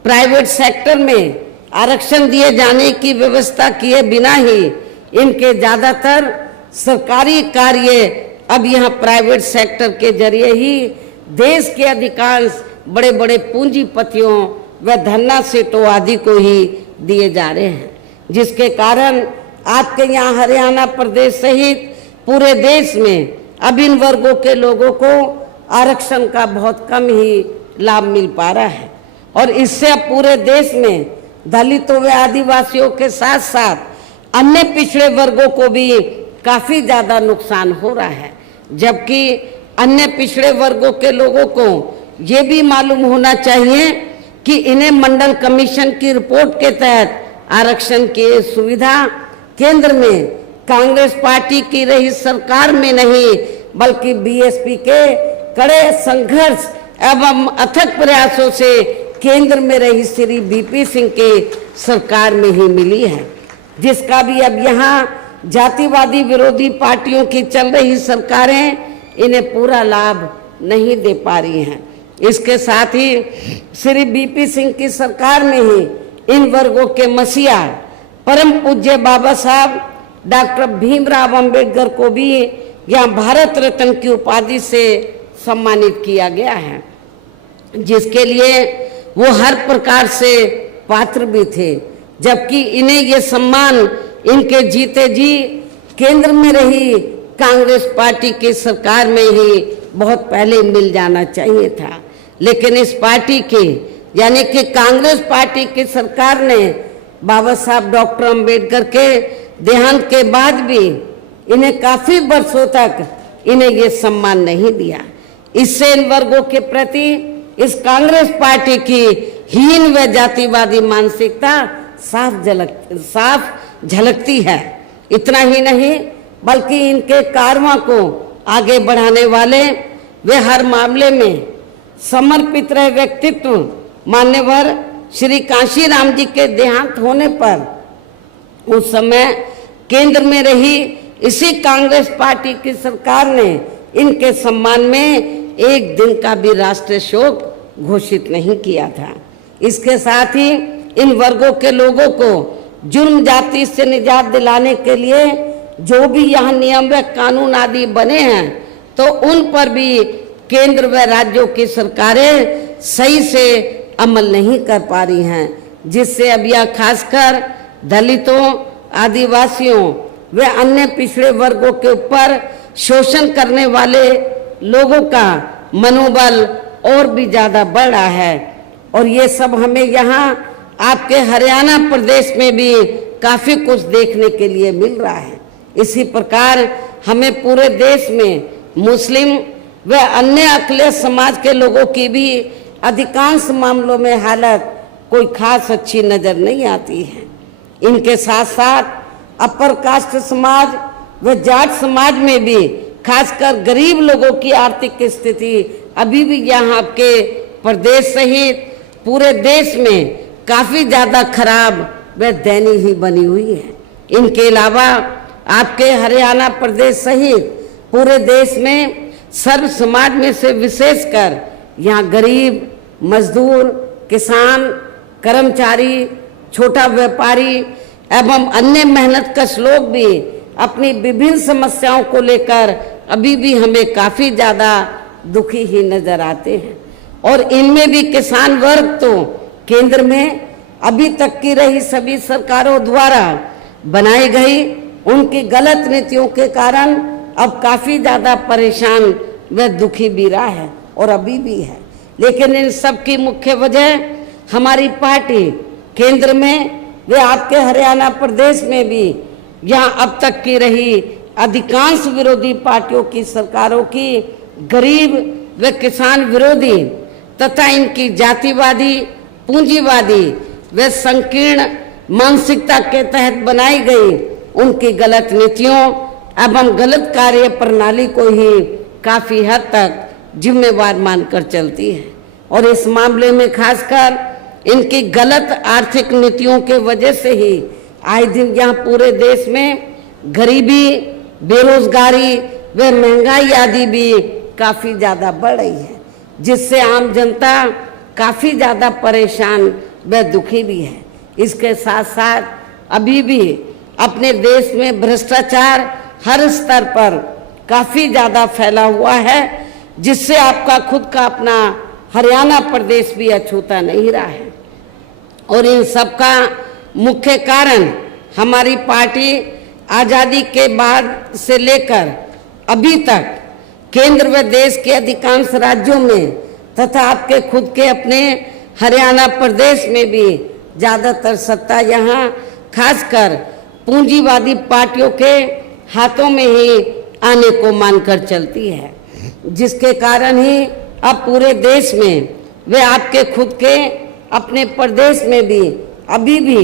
प्राइवेट सेक्टर में आरक्षण दिए जाने की व्यवस्था किए बिना ही इनके ज्यादातर सरकारी कार्य अब यहाँ प्राइवेट सेक्टर के जरिए ही देश के अधिकांश बड़े बड़े पूंजीपतियों व धन्ना सेठों आदि को ही दिए जा रहे हैं, जिसके कारण आपके यहाँ हरियाणा प्रदेश सहित पूरे देश में अब इन वर्गों के लोगों को आरक्षण का बहुत कम ही लाभ मिल पा रहा है और इससे अब पूरे देश में दलितों व आदिवासियों के साथ साथ अन्य पिछड़े वर्गों को भी काफी ज्यादा नुकसान हो रहा है। जबकि अन्य पिछड़े वर्गों के लोगों को ये भी मालूम होना चाहिए कि इन्हें मंडल कमीशन की रिपोर्ट के तहत आरक्षण की सुविधा केंद्र में कांग्रेस पार्टी की रही सरकार में नहीं बल्कि बीएसपी के कड़े संघर्ष एवं अथक प्रयासों से केंद्र में रही श्री बीपी सिंह के सरकार में ही मिली है, जिसका भी अब यहाँ जातिवादी विरोधी पार्टियों की चल रही सरकारें इन्हें पूरा लाभ नहीं दे पा रही हैं। इसके साथ ही श्री बीपी सिंह की सरकार में ही इन वर्गों के मसीहा परम पूज्य बाबा साहब डॉक्टर भीमराव अंबेडकर को भी यहाँ भारत रत्न की उपाधि से सम्मानित किया गया है, जिसके लिए वो हर प्रकार से पात्र भी थे। जबकि इन्हें ये सम्मान इनके जीते जी केंद्र में रही कांग्रेस पार्टी की सरकार में ही बहुत पहले मिल जाना चाहिए था, लेकिन इस पार्टी की यानी कि कांग्रेस पार्टी की सरकार ने बाबा साहब डॉक्टर अंबेडकर के देहांत के बाद भी इन्हें काफी वर्षों तक इन्हें ये सम्मान नहीं दिया। इससे इन वर्गों के प्रति इस कांग्रेस पार्टी की हीन व जातिवादी मानसिकता साफ झलकती है। इतना ही नहीं बल्कि इनके कारवां को आगे बढ़ाने वाले वे हर मामले में समर्पित रहे व्यक्तित्व मान्यवर श्री कांशीराम जी के देहांत होने पर उस समय केंद्र में रही इसी कांग्रेस पार्टी की सरकार ने इनके सम्मान में एक दिन का भी राष्ट्रीय शोक घोषित नहीं किया था। इसके साथ ही इन वर्गों के लोगों को जुर्म जाति से निजात दिलाने के लिए जो भी यहाँ नियम व कानून आदि बने हैं तो उन पर भी केंद्र व राज्यों की सरकारें सही से अमल नहीं कर पा रही हैं, जिससे अब यह खासकर दलितों, आदिवासियों व अन्य पिछड़े वर्गों के ऊपर शोषण करने वाले लोगों का मनोबल और भी ज्यादा बढ़ रहा है। और ये सब हमें यहाँ आपके हरियाणा प्रदेश में भी काफी कुछ देखने के लिए मिल रहा है। इसी प्रकार हमें पूरे देश में मुस्लिम व अन्य अकलियत समाज के लोगों की भी अधिकांश मामलों में हालत कोई खास अच्छी नजर नहीं आती है। इनके साथ साथ अपर कास्ट समाज व जाट समाज में भी खासकर गरीब लोगों की आर्थिक स्थिति अभी भी यहाँ आपके प्रदेश सहित पूरे देश में काफी ज्यादा खराब व दयनीय ही बनी हुई है। इनके अलावा आपके हरियाणा प्रदेश सहित पूरे देश में सर्व समाज में से विशेषकर यहाँ गरीब, मजदूर, किसान, कर्मचारी, छोटा व्यापारी एवं अन्य मेहनतकश लोग भी अपनी विभिन्न समस्याओं को लेकर अभी भी हमें काफी ज्यादा दुखी ही नजर आते हैं। और इनमें भी किसान वर्ग तो केंद्र में अभी तक की रही सभी सरकारों द्वारा बनाई गई उनकी गलत नीतियों के कारण अब काफी ज्यादा परेशान व दुखी भी रहा है और अभी भी है। लेकिन इन सब की मुख्य वजह हमारी पार्टी केंद्र में वे आपके हरियाणा प्रदेश में भी यहाँ अब तक की रही अधिकांश विरोधी पार्टियों की सरकारों की गरीब व किसान विरोधी तथा इनकी जातिवादी, पूंजीवादी व संकीर्ण मानसिकता के तहत बनाई गई उनकी गलत नीतियों एवं गलत कार्य प्रणाली को ही काफी हद तक जिम्मेवार मानकर चलती है। और इस मामले में खासकर इनकी गलत आर्थिक नीतियों के वजह से ही आए दिन यहाँ पूरे देश में गरीबी, बेरोजगारी व महंगाई आदि भी काफी ज्यादा बढ़ रही है, जिससे आम जनता काफी ज्यादा परेशान व दुखी भी है। इसके साथ साथ अभी भी अपने देश में भ्रष्टाचार हर स्तर पर काफी ज्यादा फैला हुआ है, जिससे आपका खुद का अपना हरियाणा प्रदेश भी अछूता नहीं रहा है। और इन सब का मुख्य कारण हमारी पार्टी आज़ादी के बाद से लेकर अभी तक केंद्र व देश के अधिकांश राज्यों में तथा आपके खुद के अपने हरियाणा प्रदेश में भी ज़्यादातर सत्ता यहाँ खासकर पूंजीवादी पार्टियों के हाथों में ही आने को मानकर चलती है, जिसके कारण ही अब पूरे देश में वे आपके खुद के अपने प्रदेश में भी अभी भी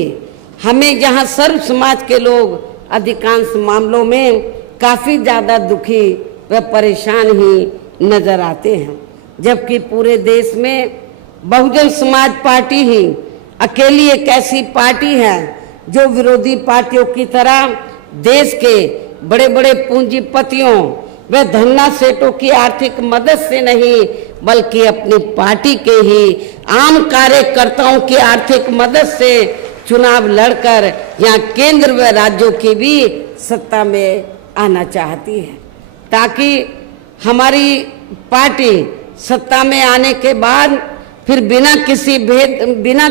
हमें जहाँ सर्व समाज के लोग अधिकांश मामलों में काफ़ी ज़्यादा दुखी व परेशान ही नजर आते हैं, जबकि पूरे देश में बहुजन समाज पार्टी ही अकेली एक ऐसी पार्टी है जो विरोधी पार्टियों की तरह देश के बड़े बड़े पूंजीपतियों व धन्ना सेठों की आर्थिक मदद से नहीं बल्कि अपनी पार्टी के ही आम कार्यकर्ताओं की आर्थिक मदद से चुनाव लड़कर यहाँ केंद्र व राज्यों की भी सत्ता में आना चाहती है, ताकि हमारी पार्टी सत्ता में आने के बाद फिर बिना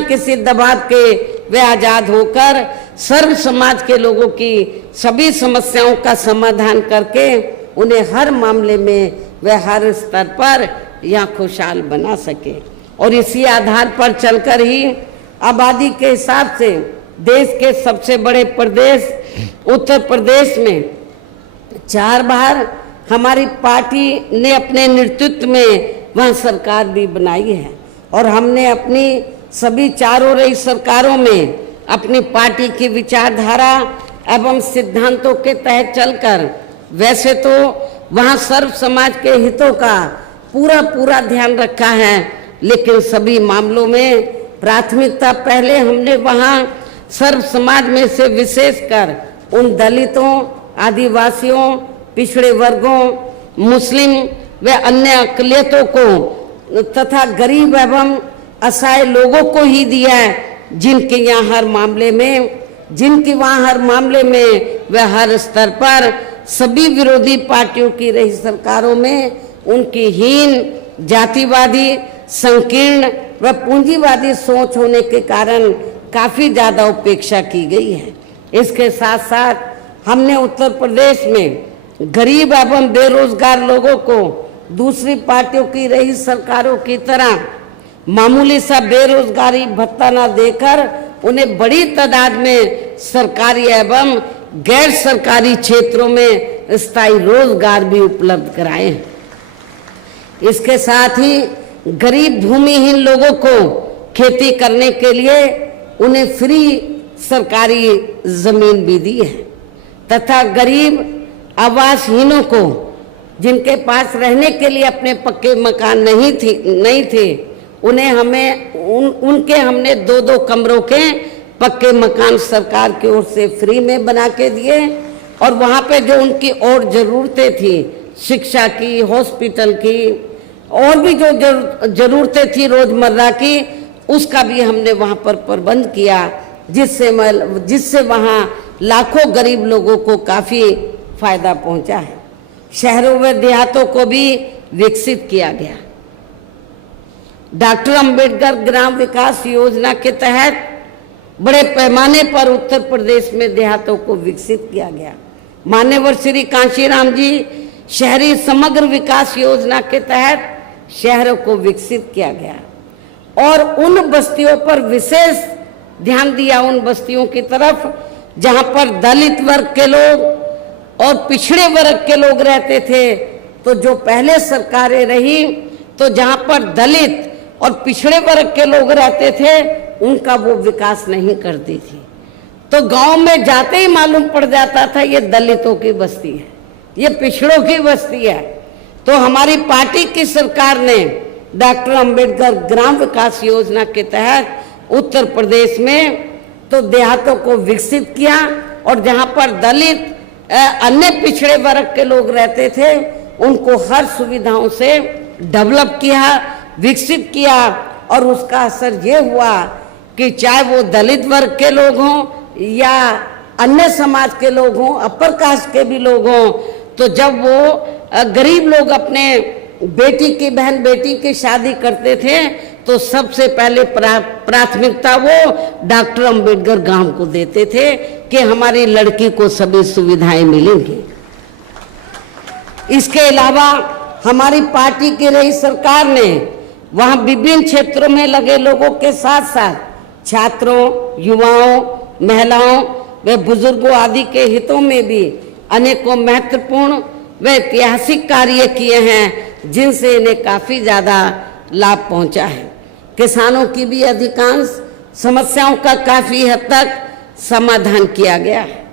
किसी दबाव के वे आज़ाद होकर सर्व समाज के लोगों की सभी समस्याओं का समाधान करके उन्हें हर मामले में वे हर स्तर पर यहाँ खुशहाल बना सके। और इसी आधार पर चलकर ही आबादी के हिसाब से देश के सबसे बड़े प्रदेश उत्तर प्रदेश में 4 बार हमारी पार्टी ने अपने नेतृत्व में वहाँ सरकार भी बनाई है, और हमने अपनी सभी चारों रही सरकारों में अपनी पार्टी की विचारधारा एवं सिद्धांतों के तहत चलकर वैसे तो वहाँ सर्व समाज के हितों का पूरा ध्यान रखा है, लेकिन सभी मामलों में प्राथमिकता पहले हमने वहाँ सर्व समाज में से विशेषकर उन दलितों, आदिवासियों, पिछड़े वर्गों, मुस्लिम व अन्य अक़लियतों को तथा गरीब एवं असहाय लोगों को ही दिया है, जिनके वहाँ हर मामले में वह हर स्तर पर सभी विरोधी पार्टियों की रही सरकारों में उनकी हीन, जातिवादी, संकीर्ण व पूंजीवादी सोच होने के कारण काफ़ी ज़्यादा उपेक्षा की गई है। इसके साथ साथ हमने उत्तर प्रदेश में गरीब एवं बेरोजगार लोगों को दूसरी पार्टियों की रही सरकारों की तरह मामूली सा बेरोजगारी भत्ता न देकर उन्हें बड़ी तादाद में सरकारी एवं गैर सरकारी क्षेत्रों में स्थायी रोजगार भी उपलब्ध कराए हैं। इसके साथ ही गरीब भूमिहीन लोगों को खेती करने के लिए उन्हें फ्री सरकारी जमीन भी दी है, तथा गरीब आवासहीनों को जिनके पास रहने के लिए अपने पक्के मकान नहीं थे उनके हमने 2-2 कमरों के पक्के मकान सरकार की ओर से फ्री में बना के दिए, और वहाँ पे जो उनकी और ज़रूरतें थी शिक्षा की, हॉस्पिटल की, और भी जो ज़रूरतें थी रोज़मर्रा की, उसका भी हमने वहाँ पर प्रबंध किया, जिससे वहाँ लाखों गरीब लोगों को काफ़ी फायदा पहुँचा है। शहरों व देहातों को भी विकसित किया गया। डॉक्टर अंबेडकर ग्राम विकास योजना के तहत बड़े पैमाने पर उत्तर प्रदेश में देहातों को विकसित किया गया। मान्यवर श्री कांशीराम जी शहरी समग्र विकास योजना के तहत शहरों को विकसित किया गया, और उन बस्तियों पर विशेष ध्यान दिया, उन बस्तियों की तरफ जहां पर दलित वर्ग के लोग और पिछड़े वर्ग के लोग रहते थे। तो जो पहले सरकारें रही तो जहां पर दलित और पिछड़े वर्ग के लोग रहते थे उनका वो विकास नहीं करती थी, तो गांव में जाते ही मालूम पड़ जाता था ये दलितों की बस्ती है, ये पिछड़ों की बस्ती है। तो हमारी पार्टी की सरकार ने डॉक्टर अंबेडकर ग्राम विकास योजना के तहत उत्तर प्रदेश में तो देहातों को विकसित किया, और जहां पर दलित अन्य पिछड़े वर्ग के लोग रहते थे उनको हर सुविधाओं से डेवलप किया, विकसित किया, और उसका असर ये हुआ कि चाहे वो दलित वर्ग के लोग हों या अन्य समाज के लोग हों, अपर कास्ट के भी लोग हों, तो जब वो गरीब लोग अपने बेटी की शादी करते थे तो सबसे पहले प्राथमिकता वो डॉक्टर अंबेडकर गांव को देते थे कि हमारी लड़की को सभी सुविधाएं मिलेंगी। इसके अलावा हमारी पार्टी की रही सरकार ने वहां विभिन्न क्षेत्रों में लगे लोगों के साथ साथ छात्रों, युवाओं, महिलाओं व बुजुर्गों आदि के हितों में भी अनेकों महत्वपूर्ण व ऐतिहासिक कार्य किए हैं जिनसे इन्हें काफी ज्यादा लाभ पहुंचा है। किसानों की भी अधिकांश समस्याओं का काफी हद तक समाधान किया गया है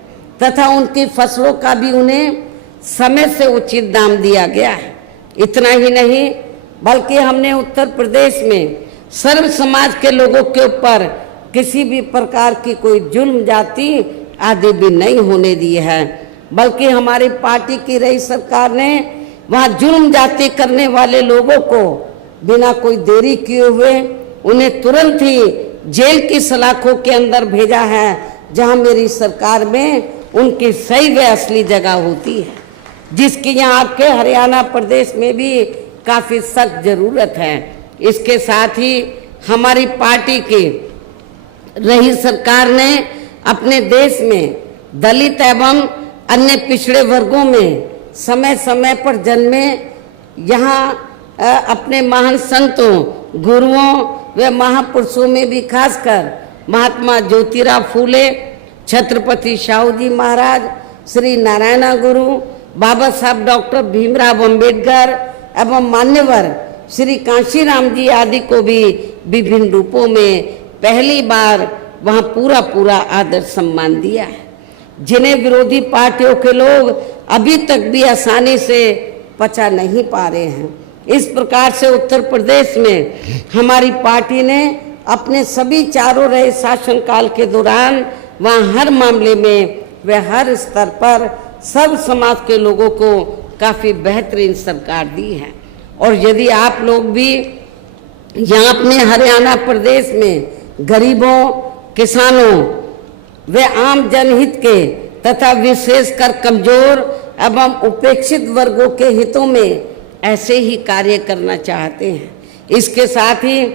तथा उनकी फसलों का भी उन्हें समय से उचित दाम दिया गया है। इतना ही नहीं बल्कि हमने उत्तर प्रदेश में सर्व समाज के लोगों के ऊपर किसी भी प्रकार की कोई जुल्म जाति आदि भी नहीं होने दी है, बल्कि हमारी पार्टी की रही सरकार ने वहां जुल्म जाति करने वाले लोगों को बिना कोई देरी किए हुए उन्हें तुरंत ही जेल की सलाखों के अंदर भेजा है, जहां मेरी सरकार में उनकी सही व असली जगह होती है, जिसकी यहाँ आपके हरियाणा प्रदेश में भी काफी सख्त जरूरत है। इसके साथ ही हमारी पार्टी की रही सरकार ने अपने देश में दलित एवं अन्य पिछड़े वर्गों में समय समय पर जन्मे यहाँ अपने महान संतों, गुरुओं व महापुरुषों में भी खासकर महात्मा ज्योतिराव फूले, छत्रपति शाहू जी महाराज, श्री नारायण गुरु, बाबा साहब डॉक्टर भीमराव अंबेडकर एवं मान्यवर श्री कांशीराम जी आदि को भी विभिन्न रूपों में पहली बार वहां पूरा आदर सम्मान दिया है, जिन्हें विरोधी पार्टियों के लोग अभी तक भी आसानी से पचा नहीं पा रहे हैं। इस प्रकार से उत्तर प्रदेश में हमारी पार्टी ने अपने सभी चारों रहे शासनकाल के दौरान वहाँ हर मामले में व हर स्तर पर सर्व समाज के लोगों को काफ़ी बेहतरीन सरकार दी है। और यदि आप लोग भी यहाँ अपने हरियाणा प्रदेश में गरीबों, किसानों व आम जनहित के तथा विशेषकर कमजोर एवं उपेक्षित वर्गों के हितों में ऐसे ही कार्य करना चाहते हैं, इसके साथ ही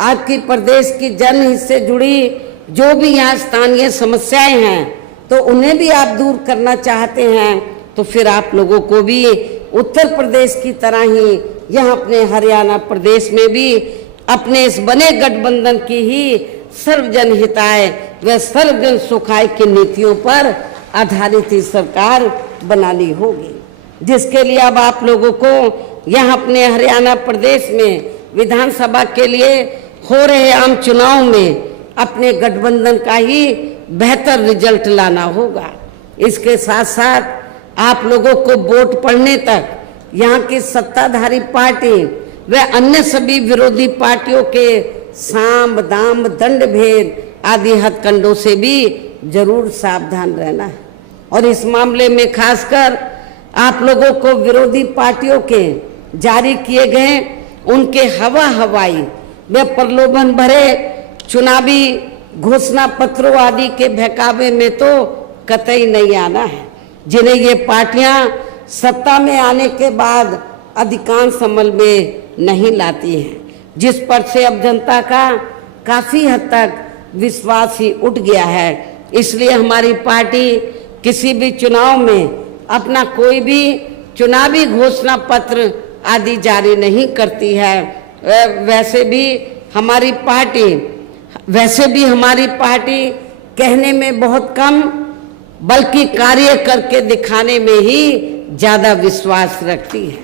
आपकी प्रदेश की जनहित से जुड़ी जो भी यहाँ स्थानीय समस्याएं हैं तो उन्हें भी आप दूर करना चाहते हैं, तो फिर आप लोगों को भी उत्तर प्रदेश की तरह ही यहाँ अपने हरियाणा प्रदेश में भी अपने इस बने गठबंधन की ही सर्वजन हिताय व सर्वजन सुखाय की नीतियों पर आधारित ही सरकार बनानी होगी, जिसके लिए अब आप लोगों को यहाँ अपने हरियाणा प्रदेश में विधानसभा के लिए हो रहे आम चुनाव में अपने गठबंधन का ही बेहतर रिजल्ट लाना होगा। इसके साथ साथ आप लोगों को वोट पड़ने तक यहाँ की सत्ताधारी पार्टी व अन्य सभी विरोधी पार्टियों के साम दाम दंड भेद आदि हथकंडों से भी जरूर सावधान रहना है। और इस मामले में खासकर आप लोगों को विरोधी पार्टियों के जारी किए गए उनके हवाई व प्रलोभन भरे चुनावी घोषणा पत्रों आदि के बहकावे में तो कतई नहीं आना है, जिन्हें ये पार्टियां सत्ता में आने के बाद अधिकांश अमल में नहीं लाती हैं, जिस पर से अब जनता का काफी हद तक विश्वास ही उठ गया है। इसलिए हमारी पार्टी किसी भी चुनाव में अपना कोई भी चुनावी घोषणा पत्र आदि जारी नहीं करती है। वैसे भी हमारी पार्टी कहने में बहुत कम बल्कि कार्य करके दिखाने में ही ज़्यादा विश्वास रखती है,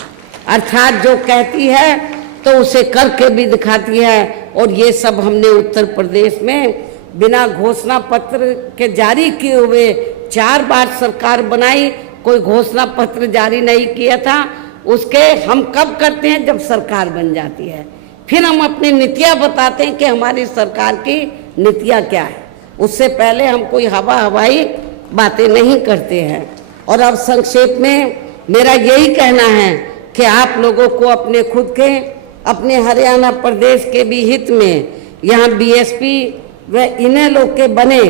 अर्थात जो कहती है तो उसे करके भी दिखाती है। और ये सब हमने उत्तर प्रदेश में बिना घोषणा पत्र के जारी किए हुए 4 बार सरकार बनाई, कोई घोषणा पत्र जारी नहीं किया था। उसके हम कब करते हैं? जब सरकार बन जाती है, फिर हम अपनी नीतियाँ बताते हैं कि हमारी सरकार की नीतियाँ क्या है। उससे पहले हम कोई हवाई बातें नहीं करते हैं। और अब संक्षेप में मेरा यही कहना है कि आप लोगों को अपने खुद के, अपने हरियाणा प्रदेश के भी हित में यहाँ बीएसपी व इन्हें लोग के बने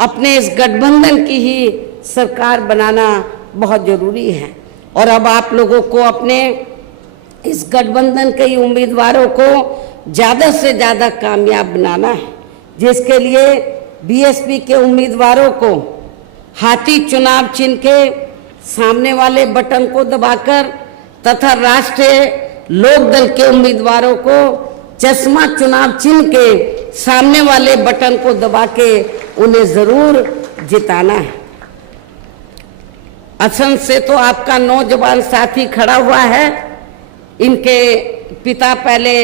अपने इस गठबंधन की ही सरकार बनाना बहुत जरूरी है। और अब आप लोगों को अपने इस गठबंधन के उम्मीदवारों को ज़्यादा से ज़्यादा कामयाब बनाना है, जिसके लिए बीएसपी के उम्मीदवारों को हाथी चुनाव चिन्ह के सामने वाले बटन को दबाकर तथा राष्ट्रीय लोकदल के उम्मीदवारों को चश्मा चुनाव चिन्ह के सामने वाले बटन को दबा के उन्हें जरूर जिताना है। असम से तो आपका नौजवान साथी खड़ा हुआ है। इनके पिता पहले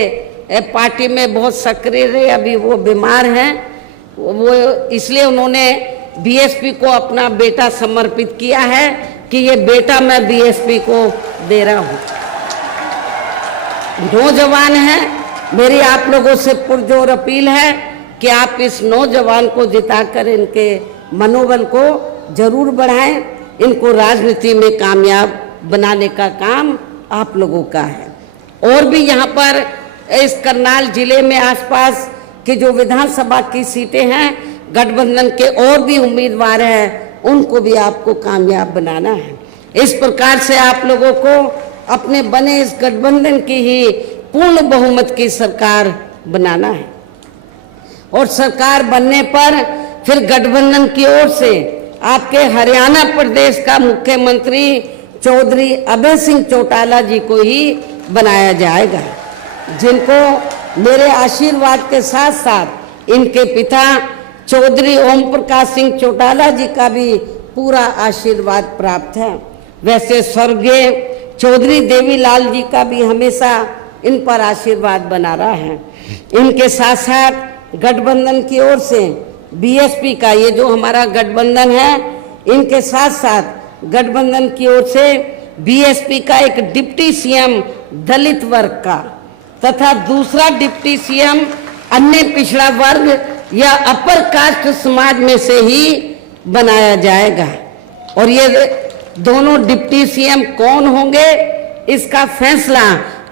पार्टी में बहुत सक्रिय रहे, अभी वो बीमार हैं, वो इसलिए उन्होंने बीएसपी को अपना बेटा समर्पित किया है कि ये बेटा मैं बीएसपी को दे रहा हूँ। नौजवान है, मेरी आप लोगों से पुरजोर अपील है कि आप इस नौजवान को जिताकर इनके मनोबल को जरूर बढ़ाएं। इनको राजनीति में कामयाब बनाने का काम आप लोगों का है। और भी यहाँ पर इस करनाल जिले में आसपास की जो विधानसभा की सीटें हैं, गठबंधन के और भी उम्मीदवार हैं, उनको भी आपको कामयाब बनाना है। इस प्रकार से आप लोगों को अपने बने इस गठबंधन की ही पूर्ण बहुमत की सरकार बनाना है। और सरकार बनने पर फिर गठबंधन की ओर से आपके हरियाणा प्रदेश का मुख्यमंत्री चौधरी अभय सिंह चौटाला जी को ही बनाया जाएगा, जिनको मेरे आशीर्वाद के साथ साथ इनके पिता चौधरी ओम प्रकाश सिंह चौटाला जी का भी पूरा आशीर्वाद प्राप्त है। वैसे स्वर्गीय चौधरी देवीलाल जी का भी हमेशा इन पर आशीर्वाद बना रहा है। इनके साथ साथ गठबंधन की ओर से बीएसपी का, ये जो हमारा गठबंधन है, इनके साथ साथ गठबंधन की ओर से बीएसपी का एक डिप्टी सीएम दलित वर्ग का तथा दूसरा डिप्टी सीएम अन्य पिछड़ा वर्ग या अपर कास्ट समाज में से ही बनाया जाएगा। और ये दोनों डिप्टी सीएम कौन होंगे, इसका फैसला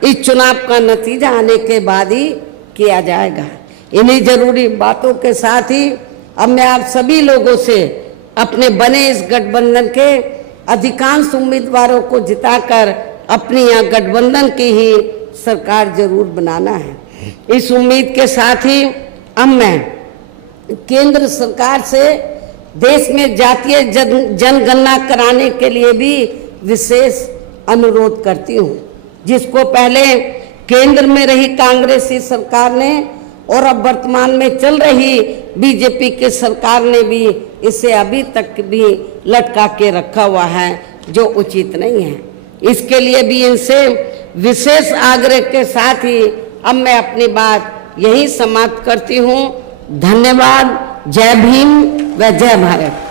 इस चुनाव का नतीजा आने के बाद ही किया जाएगा। इन्हीं जरूरी बातों के साथ ही अब मैं आप सभी लोगों से अपने बने इस गठबंधन के अधिकांश उम्मीदवारों को जिताकर अपनी यहाँ गठबंधन की ही सरकार जरूर बनाना है। इस उम्मीद के साथ ही अब मैं केंद्र सरकार से देश में जातीय जनगणना कराने के लिए भी विशेष अनुरोध करती हूँ, जिसको पहले केंद्र में रही कांग्रेसी सरकार ने और अब वर्तमान में चल रही बीजेपी की सरकार ने भी इसे अभी तक भी लटका के रखा हुआ है, जो उचित नहीं है। इसके लिए भी इनसे विशेष आग्रह के साथ ही अब मैं अपनी बात यही समाप्त करती हूँ। धन्यवाद। जय भीम व जय भारत।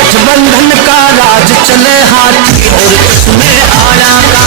गठबंधन का राज चले हाथी और उसमें आया का